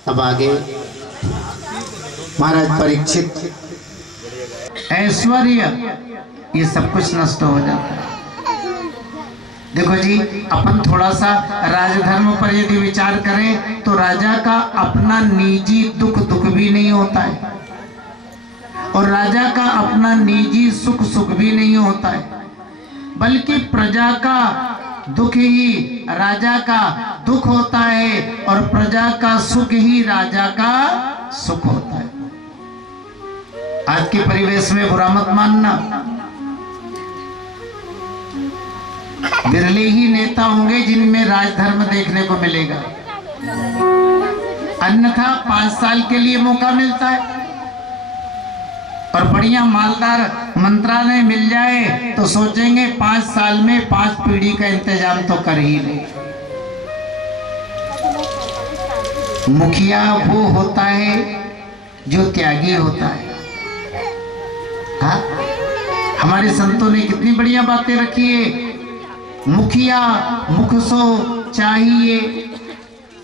अब आगे महाराज परीक्षित, ऐश्वर्य ये सब कुछ नष्ट हो जाता है। देखो जी, अपन थोड़ा सा राजधर्म पर यदि विचार करें तो राजा का अपना निजी दुख भी नहीं होता है और राजा का अपना निजी सुख भी नहीं होता है, बल्कि प्रजा का दुख ही राजा का दुख होता है और प्रजा का सुख ही राजा का सुख होता है। आज के परिवेश में बुरा मत मानना, विरले ही नेता होंगे जिनमें राजधर्म देखने को मिलेगा, अन्यथा 5 साल के लिए मौका मिलता है और बढ़िया मालदार मंत्रालय मिल जाए तो सोचेंगे 5 साल में 5 पीढ़ी का इंतजाम तो कर ही ले। मुखिया वो होता है जो त्यागी होता है। हाँ? हमारे संतों ने कितनी बढ़िया बातें रखी है। मुखिया मुख सो चाहिए,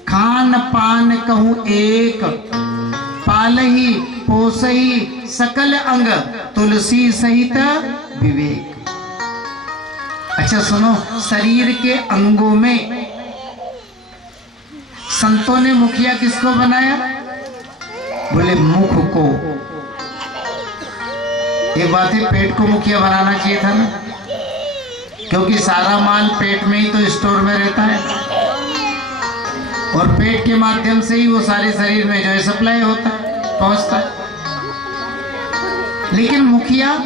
खान पान कहूं एक, पालही पोसही सकल अंग, तुलसी सहित विवेक। अच्छा सुनो, शरीर के अंगों में संतों ने मुखिया किसको बनाया? बोले मुख को। ये बात है, पेट को मुखिया बनाना चाहिए था ना, क्योंकि सारा माल पेट में ही तो स्टोर में रहता है और पेट के माध्यम से ही वो सारे शरीर में जो है सप्लाई होता है, पहुंचता है। लेकिन मुखिया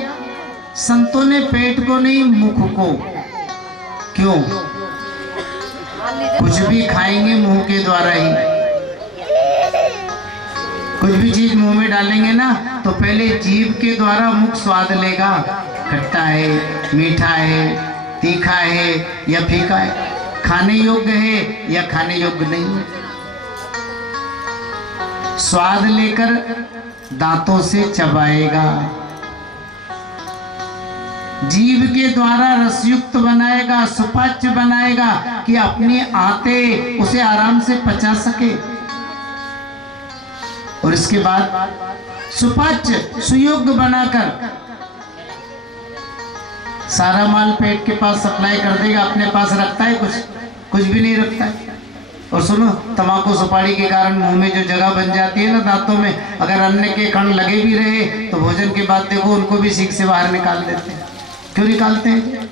संतों ने पेट को नहीं, मुख को। क्यों? कुछ भी खाएंगे मुंह के द्वारा ही, कुछ भी चीज मुंह में डालेंगे ना तो पहले जीभ के द्वारा मुख स्वाद लेगा, खट्टा है, मीठा है, तीखा है या फीका है, खाने योग्य है या खाने योग्य नहीं है। स्वाद लेकर दांतों से चबाएगा, जीभ के द्वारा रसयुक्त बनाएगा, सुपाच्य बनाएगा कि अपने आते उसे आराम से पचा सके, और इसके बाद सुपाच्य सुयोग्य बनाकर सारा माल पेट के पास सप्लाई कर देगा। अपने पास रखता है कुछ भी नहीं रखता है। और सुनो, तंबाकू सुपारी के कारण मुंह में जो जगह बन जाती है ना दांतों में, अगर अन्न के कण लगे भी रहे तो भोजन के बाद देखो उनको भी सीख से बाहर निकाल देते हैं। क्यों निकालते हैं?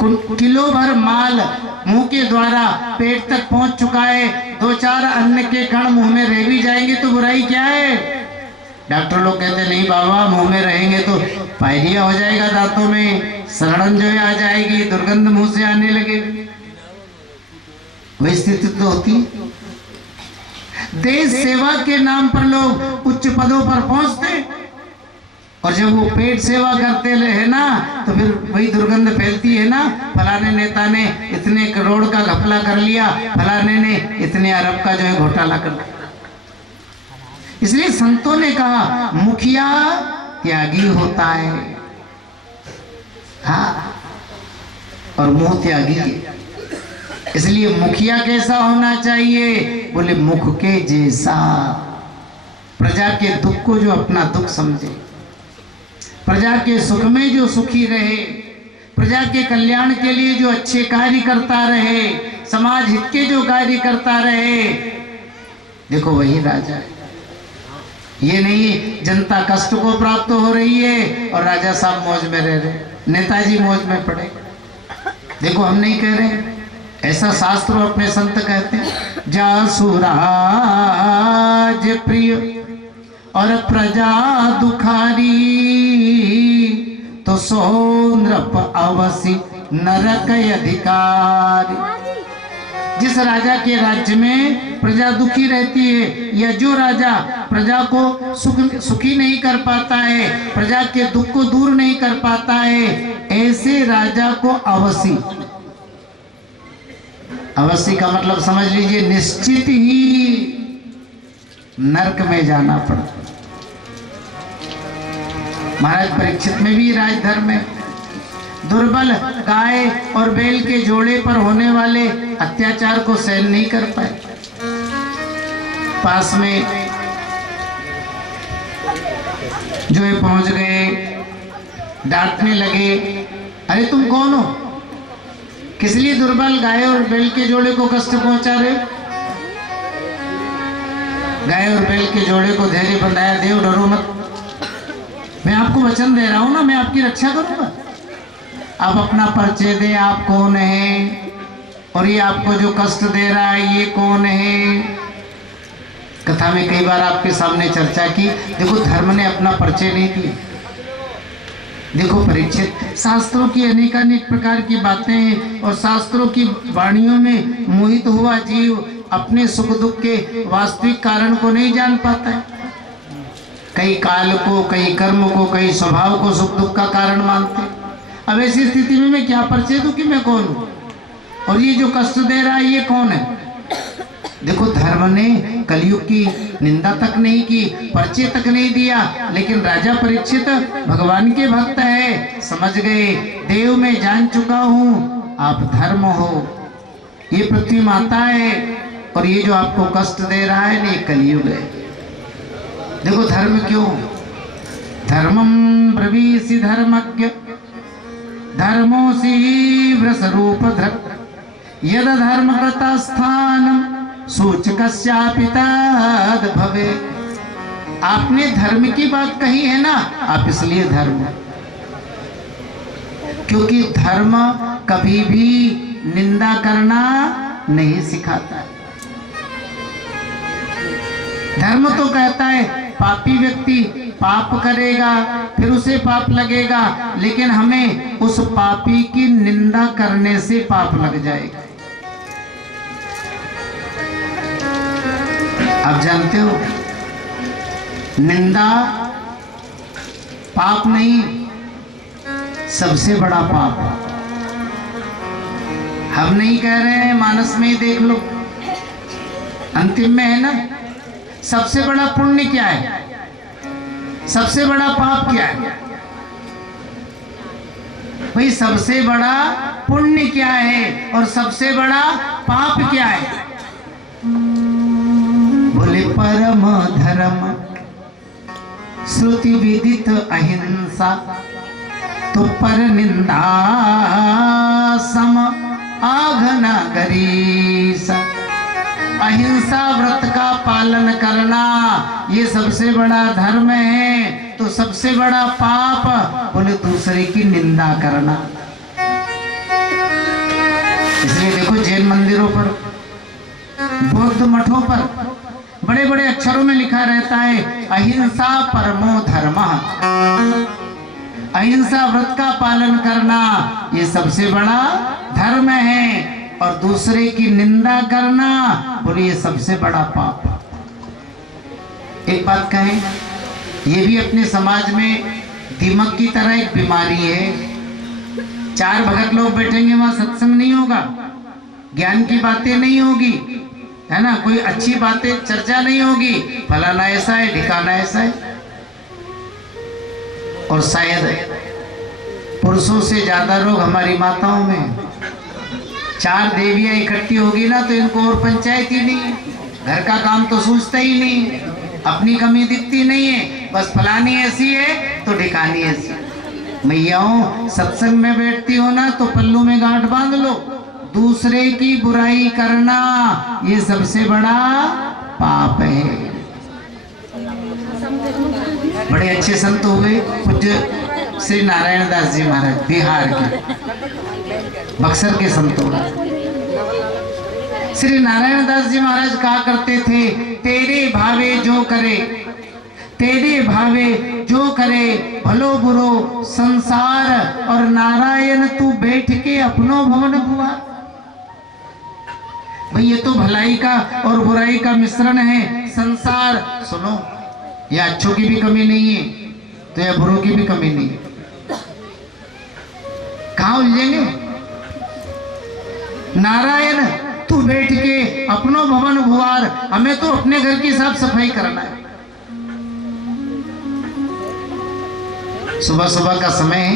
किलो भर माल मुंह के द्वारा पेट तक पहुंच चुका है, 2-4 अन्न के कण मुंह में रह भी जाएंगे तो बुराई क्या है? डॉक्टर लोग कहते नहीं बाबा, मुंह में रहेंगे तो पायरिया हो जाएगा, दांतों में सड़न जो है आ जाएगी, दुर्गंध मुंह से आने लगेगी। वही स्थिति तो होती है। देश सेवा के नाम पर लोग उच्च पदों पर पहुंचते और जब वो पेट सेवा करते रहे ना तो फिर वही दुर्गंध फैलती है ना, फलाने नेता ने इतने करोड़ का घपला कर लिया, फलाने ने इतने अरब का जो है घोटाला कर लिया। इसलिए संतों ने कहा मुखिया त्यागी होता है, हाँ, और मुंह त्यागी। इसलिए मुखिया कैसा होना चाहिए? बोले मुख के जैसा, प्रजा के दुख को जो अपना दुख समझे, प्रजा के सुख में जो सुखी रहे, प्रजा के कल्याण के लिए जो अच्छे कार्य करता रहे, समाज हित के जो कार्य करता रहे, देखो वही राजा है। ये नहीं जनता कष्ट को प्राप्त हो रही है और राजा साहब मौज में रह रहे, नेताजी मौज में पड़े। देखो हम नहीं कह रहे, ऐसा शास्त्र अपने संत कहते हैं, जासु राज प्रिय और प्रजा दुखारी, तो सो नृप अवसि नरक अधिकारी। जिस राजा के राज्य में प्रजा दुखी रहती है या जो राजा प्रजा को सुखी नहीं कर पाता है, प्रजा के दुख को दूर नहीं कर पाता है, ऐसे राजा को अवसि, अवश्य का मतलब समझ लीजिए निश्चित ही नरक में जाना पड़ता। महाराज परीक्षित में भी राजधर्म है। दुर्बल गाय और बैल के जोड़े पर होने वाले अत्याचार को सहन नहीं कर पाए। पास में जो है पहुंच गए, डांटने लगे, अरे तुम कौन हो, किस लिए दुर्बल गाय और बैल के जोड़े को कष्ट पहुंचा रहे? गाय और बैल के जोड़े को धैर्य बंधाया, देव डरो मत, मैं आपको वचन दे रहा हूं ना, मैं आपकी रक्षा करूंगा। आप अपना परिचय दे, आप कौन है और ये आपको जो कष्ट दे रहा है ये कौन है। कथा में कई बार आपके सामने चर्चा की। देखो धर्म ने अपना परिचय नहीं दिया। देखो परीक्षित, शास्त्रों की अनेकानेक प्रकार की बातें और शास्त्रों की वाणियों में मोहित हुआ जीव अपने सुख दुख के वास्तविक कारण को नहीं जान पाता है। कई काल को, कई कर्म को, कई स्वभाव को सुख दुख का कारण मानते। अब ऐसी स्थिति में मैं क्या परिचय दूं कि मैं कौन हूं और ये जो कष्ट दे रहा है ये कौन है। देखो धर्म ने कलयुग की निंदा तक नहीं की, परिचय तक नहीं दिया, लेकिन राजा परीक्षित भगवान के भक्त है, समझ गए देव मैं जान चुका हूं आप धर्म हो, ये पृथ्वी माता है और ये जो आपको कष्ट दे रहा है ना ये कलयुग है। देखो धर्म क्यों, धर्मम ब्रवीसि धर्मज्ञ धर्मोसी व्रसरूप धृक् यद धर्म कृता स्थानम सूचकस्यापि तद् भवे। आपने धर्म की बात कही है ना, आप इसलिए धर्म, क्योंकि धर्म कभी भी निंदा करना नहीं सिखाता। धर्म तो कहता है पापी व्यक्ति पाप करेगा फिर उसे पाप लगेगा, लेकिन हमें उस पापी की निंदा करने से पाप लग जाएगा। आप जानते हो निंदा पाप नहीं, सबसे बड़ा पाप। हम नहीं कह रहे हैं, मानस में ही देख लो, अंतिम में है ना, सबसे बड़ा पुण्य क्या है, सबसे बड़ा पाप क्या है भाई, सबसे बड़ा पुण्य क्या है और सबसे बड़ा पाप क्या है। बोले परम धर्म श्रुति विदित अहिंसा, तो पर निंदा सम आघना गरीसा। अहिंसा व्रत का पालन करना ये सबसे बड़ा धर्म है, तो सबसे बड़ा पाप बोले दूसरे की निंदा करना। इसलिए देखो जैन मंदिरों पर, बौद्ध मठों पर बड़े बड़े अक्षरों में लिखा रहता है अहिंसा परमो धर्मः। अहिंसा व्रत का पालन करना ये सबसे बड़ा धर्म है, और दूसरे की निंदा करना बोले ये सबसे बड़ा पाप। एक बात कहें, ये भी अपने समाज में दीमक की तरह एक बीमारी है। चार भगत लोग बैठेंगे, वहां सत्संग नहीं होगा, ज्ञान की बातें नहीं होगी, है ना, कोई अच्छी बातें चर्चा नहीं होगी, फलाना ऐसा है ढिकाना ऐसा है। और शायद पुरुषों से ज्यादा रोग हमारी माताओं में। चार देवियां इकट्ठी होगी ना तो इनको और पंचायत ही नहीं है, घर का काम तो सूझता ही नहीं है, अपनी कमी दिखती नहीं है, बस फलानी ऐसी है तो ढिकानी ऐसी। मैयाओं सत्संग में बैठती हो ना तो पल्लू में गांठ बांध लो, दूसरे की बुराई करना ये सबसे बड़ा पाप है। बड़े अच्छे संत हो गए पूज्य श्री नारायण दास जी महाराज, बिहार के बक्सर के संत हो गए। श्री नारायण दास जी महाराज कहा करते थे, तेरे भावे जो करे, तेरे भावे जो करे, भलो बुरो संसार और नारायण तू बैठ के अपनो भवन भुआ। भाई ये तो भलाई का और बुराई का मिश्रण है संसार। सुनो, या अच्छों की भी कमी नहीं है तो या बुरों की भी कमी नहीं है। कहाँ उलझेंगे? नारायण तू बैठ के अपनो भवन भुआर, हमें तो अपने घर की साफ सफाई करना है। सुबह सुबह का समय है,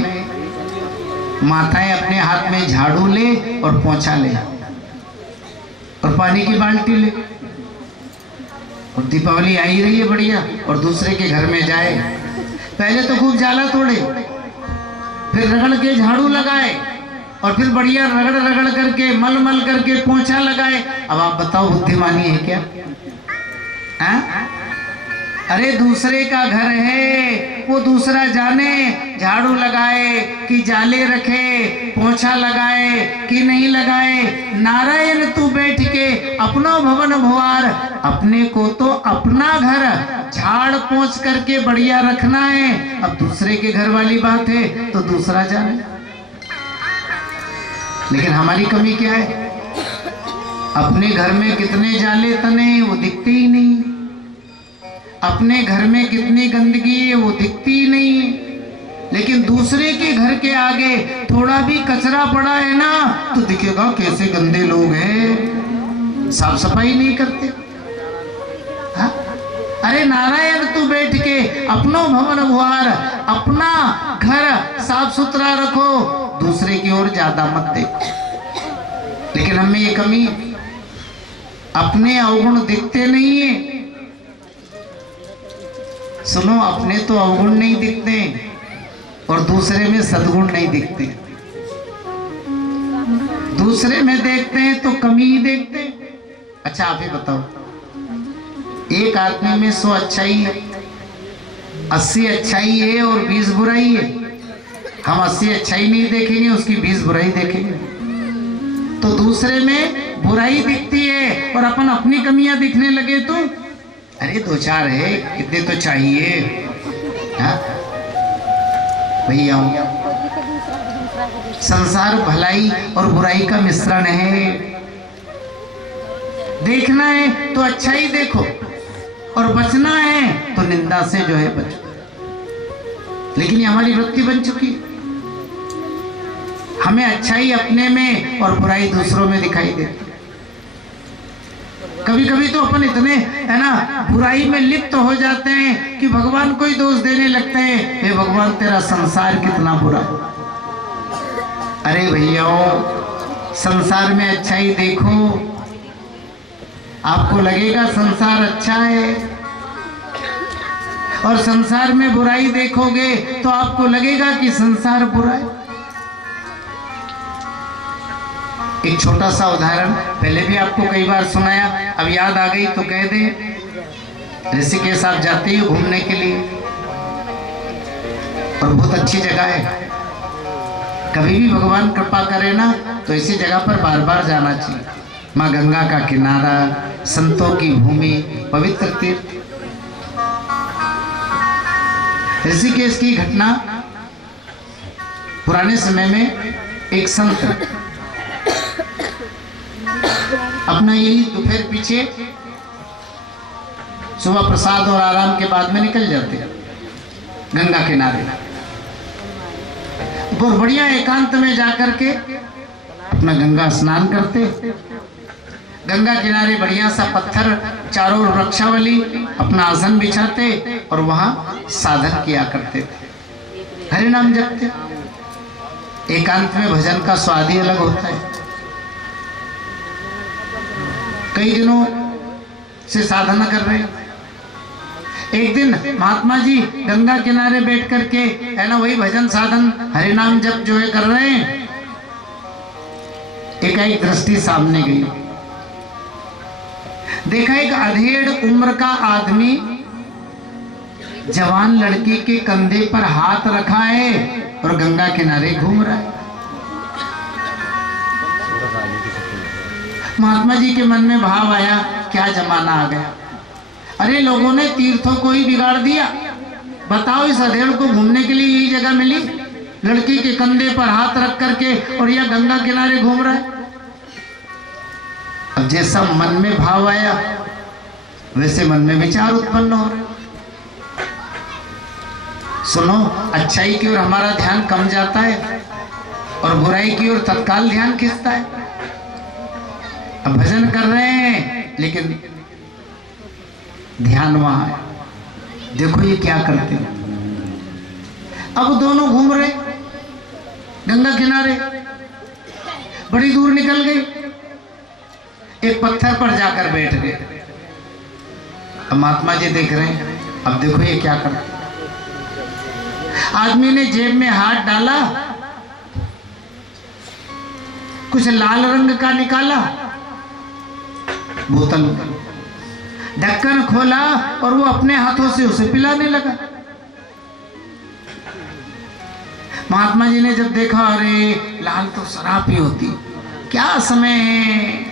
माताएं अपने हाथ में झाड़ू ले और पोंछा ले और पानी की बाल्टी ले, और दीपावली आ ही रही है बढ़िया, और दूसरे के घर में जाए, पहले तो खूब जाला तोड़े, फिर रगड़ के झाड़ू लगाए, और फिर बढ़िया रगड़ रगड़ करके मल मल करके पोंछा लगाए। अब आप बताओ बुद्धिमानी है क्या? हाँ? अरे दूसरे का घर है, वो दूसरा जाने झाड़ू लगाए कि जाले रखे, पोंछा लगाए कि नहीं लगाए। नारायण तू बैठ के अपना भवन भुआर, अपने को तो अपना घर झाड़ पोंछ करके बढ़िया रखना है। अब दूसरे के घर वाली बात है तो दूसरा जाने। लेकिन हमारी कमी क्या है? अपने घर में कितने जाले तने वो दिखते ही नहीं, अपने घर में कितनी गंदगी है वो दिखती ही नहीं है। लेकिन दूसरे के घर के आगे थोड़ा भी कचरा पड़ा है ना तो दिखेगा कैसे गंदे लोग हैं, साफ सफाई नहीं करते। हा? अरे नारायण तू बैठ के अपनो भवन भुआर, अपना घर साफ सुथरा रखो, दूसरे की ओर ज्यादा मत देखो। लेकिन हमें ये कमी, अपने अवगुण दिखते नहीं है। सुनो, अपने तो अवगुण नहीं दिखते और दूसरे में सद्गुण नहीं दिखते। दूसरे में देखते हैं तो कमी ही देखते हैं। अच्छा आप ही बताओ, एक आदमी में 100 अच्छाई है, 80 अच्छाई है और 20 बुराई है। हम 80 अच्छाई नहीं देखेंगे, उसकी 20 बुराई देखेंगे। तो दूसरे में बुराई दिखती है और अपन अपनी कमियां दिखने लगे तो अरे 2-4 है, इतने तो चाहिए। भैया संसार भलाई और बुराई का मिश्रण है। देखना है तो अच्छा ही देखो और बचना है तो निंदा से जो है बचो। लेकिन ये हमारी वृत्ति बन चुकी, हमें अच्छाई अपने में और बुराई दूसरों में दिखाई देती। कभी कभी तो अपन इतने है ना बुराई में लिप्त हो जाते हैं कि भगवान को ही दोष देने लगते हैं, हे भगवान तेरा संसार कितना बुरा। अरे भैया संसार में अच्छाई देखो, आपको लगेगा संसार अच्छा है, और संसार में बुराई देखोगे तो आपको लगेगा कि संसार बुरा है। एक छोटा सा उदाहरण पहले भी आपको कई बार सुनाया, अब याद आ गई तो कह दे। ऋषिकेश आप जाते हो घूमने के लिए और बहुत अच्छी जगह है, कभी भी भगवान कृपा करे ना तो इसी जगह पर बार बार जाना चाहिए। माँ गंगा का किनारा, संतों की भूमि, पवित्र तीर्थ। ऋषिकेश की घटना, पुराने समय में एक संत अपना यही दोपहर पीछे सुबह प्रसाद और आराम के बाद में निकल जाते गंगा किनारे, बहुत बढ़िया एकांत में जाकर के अपना गंगा स्नान करते। गंगा किनारे बढ़िया सा पत्थर, चारों वृक्षावली, अपना आसन बिछाते और वहां साधन किया करते थे, हरि नाम जपते। एकांत में भजन का स्वाद ही अलग होता है। कई दिनों से साधना कर रहे हैं। एक दिन महात्मा जी गंगा किनारे बैठ करके है ना वही भजन साधन हरि नाम जप जो है कर रहे हैं। एक दृष्टि सामने गई, देखा एक अधेड़ उम्र का आदमी जवान लड़की के कंधे पर हाथ रखा है और गंगा किनारे घूम रहा है। महात्मा जी के मन में भाव आया, क्या जमाना आ गया। अरे लोगों ने तीर्थों को ही बिगाड़ दिया। बताओ, इस अधेड़ को घूमने के लिए यही जगह मिली, लड़की के कंधे पर हाथ रख करके और यह गंगा किनारे घूम रहा है। अब जैसा मन में भाव आया वैसे मन में विचार उत्पन्न हो रहे। सुनो, अच्छाई की ओर हमारा ध्यान कम जाता है और बुराई की ओर तत्काल ध्यान खींचता है। अब भजन कर रहे हैं लेकिन ध्यान वहां है, देखो ये क्या करते हैं। अब दोनों घूम रहे, गंगा किनारे बड़ी दूर निकल गई, एक पत्थर पर जाकर बैठ गए। अब महात्मा जी देख रहे हैं, अब देखो ये क्या कर। आदमी ने जेब में हाथ डाला, कुछ लाल रंग का निकाला, बोतल, ढक्कन खोला और वो अपने हाथों से उसे पिलाने लगा। महात्मा जी ने जब देखा, अरे लाल तो शराब ही होती, क्या समय है,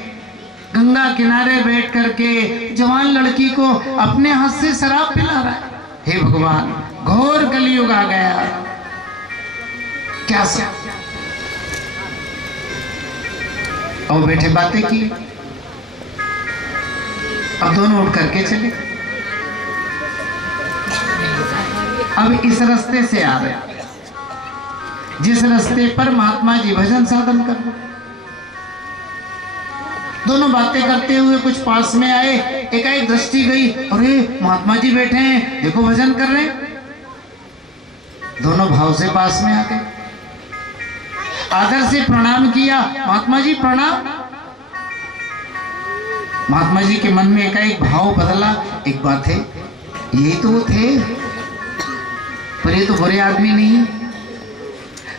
गंगा किनारे बैठ करके जवान लड़की को अपने हाथ से शराब पिला रहा है। हे भगवान, घोर कलयुग आ गया, क्या सब। और बैठे बातें की। अब दोनों उठ करके चले। अब इस रास्ते से आ रहे, जिस रास्ते पर महात्मा जी भजन साधन कर रहे। दोनों बातें करते हुए कुछ पास में आए, एकाएक दृष्टि गई, अरे महात्मा जी बैठे हैं, देखो भजन कर रहे हैं। दोनों भाव से पास में आ गए, आदर से प्रणाम किया, महात्मा जी प्रणाम। महात्मा जी के मन में एकाएक भाव बदला, एक बात है, यही तो वो थे, पर ये तो बुरे आदमी नहीं,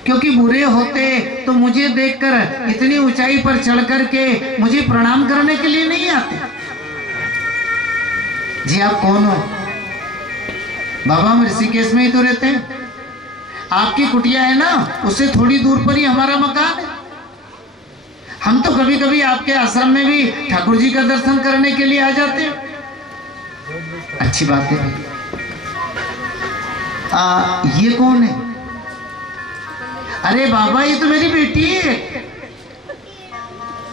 क्योंकि बुरे होते तो मुझे देखकर इतनी ऊंचाई पर चढ़ करके मुझे प्रणाम करने के लिए नहीं आते। जी आप कौन हो? बाबा हम ऋषिकेश में ही तो रहते हैं, आपकी कुटिया है ना, उससे थोड़ी दूर पर ही हमारा मकान है। हम तो कभी कभी आपके आश्रम में भी ठाकुर जी का दर्शन करने के लिए आ जाते हैं। अच्छी बात है। ये कौन है? अरे बाबा ये तो मेरी बेटी है।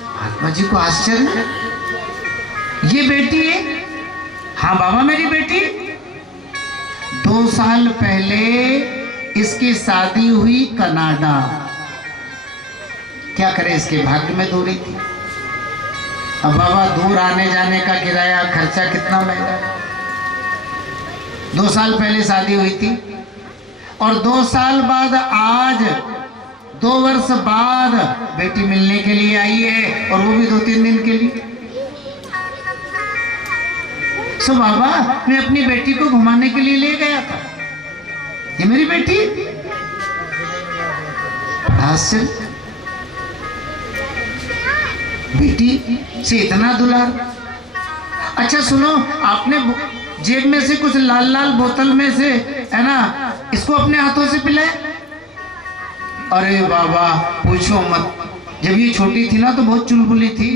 महात्मा जी को आश्चर्य, ये बेटी है? हाँ बाबा मेरी बेटी। 2 साल पहले इसकी शादी हुई कनाडा। क्या करे, इसके भाग्य में दूरी थी। अब बाबा दूर आने जाने का किराया खर्चा कितना महंगा। 2 साल पहले शादी हुई थी और 2 साल बाद आज 2 वर्ष बाद बेटी मिलने के लिए आई है, और वो भी 2-3 दिन के लिए। सो बाबा मैं अपनी बेटी को घुमाने के लिए ले गया था, ये मेरी बेटी। आश्चर्य, बेटी से इतना दुलार। अच्छा सुनो, आपने जेब में से कुछ लाल लाल बोतल में से है ना, इसको अपने हाथों से पिलाए? अरे बाबा पूछो मत, जब ये छोटी थी ना तो बहुत चुलबुली थी,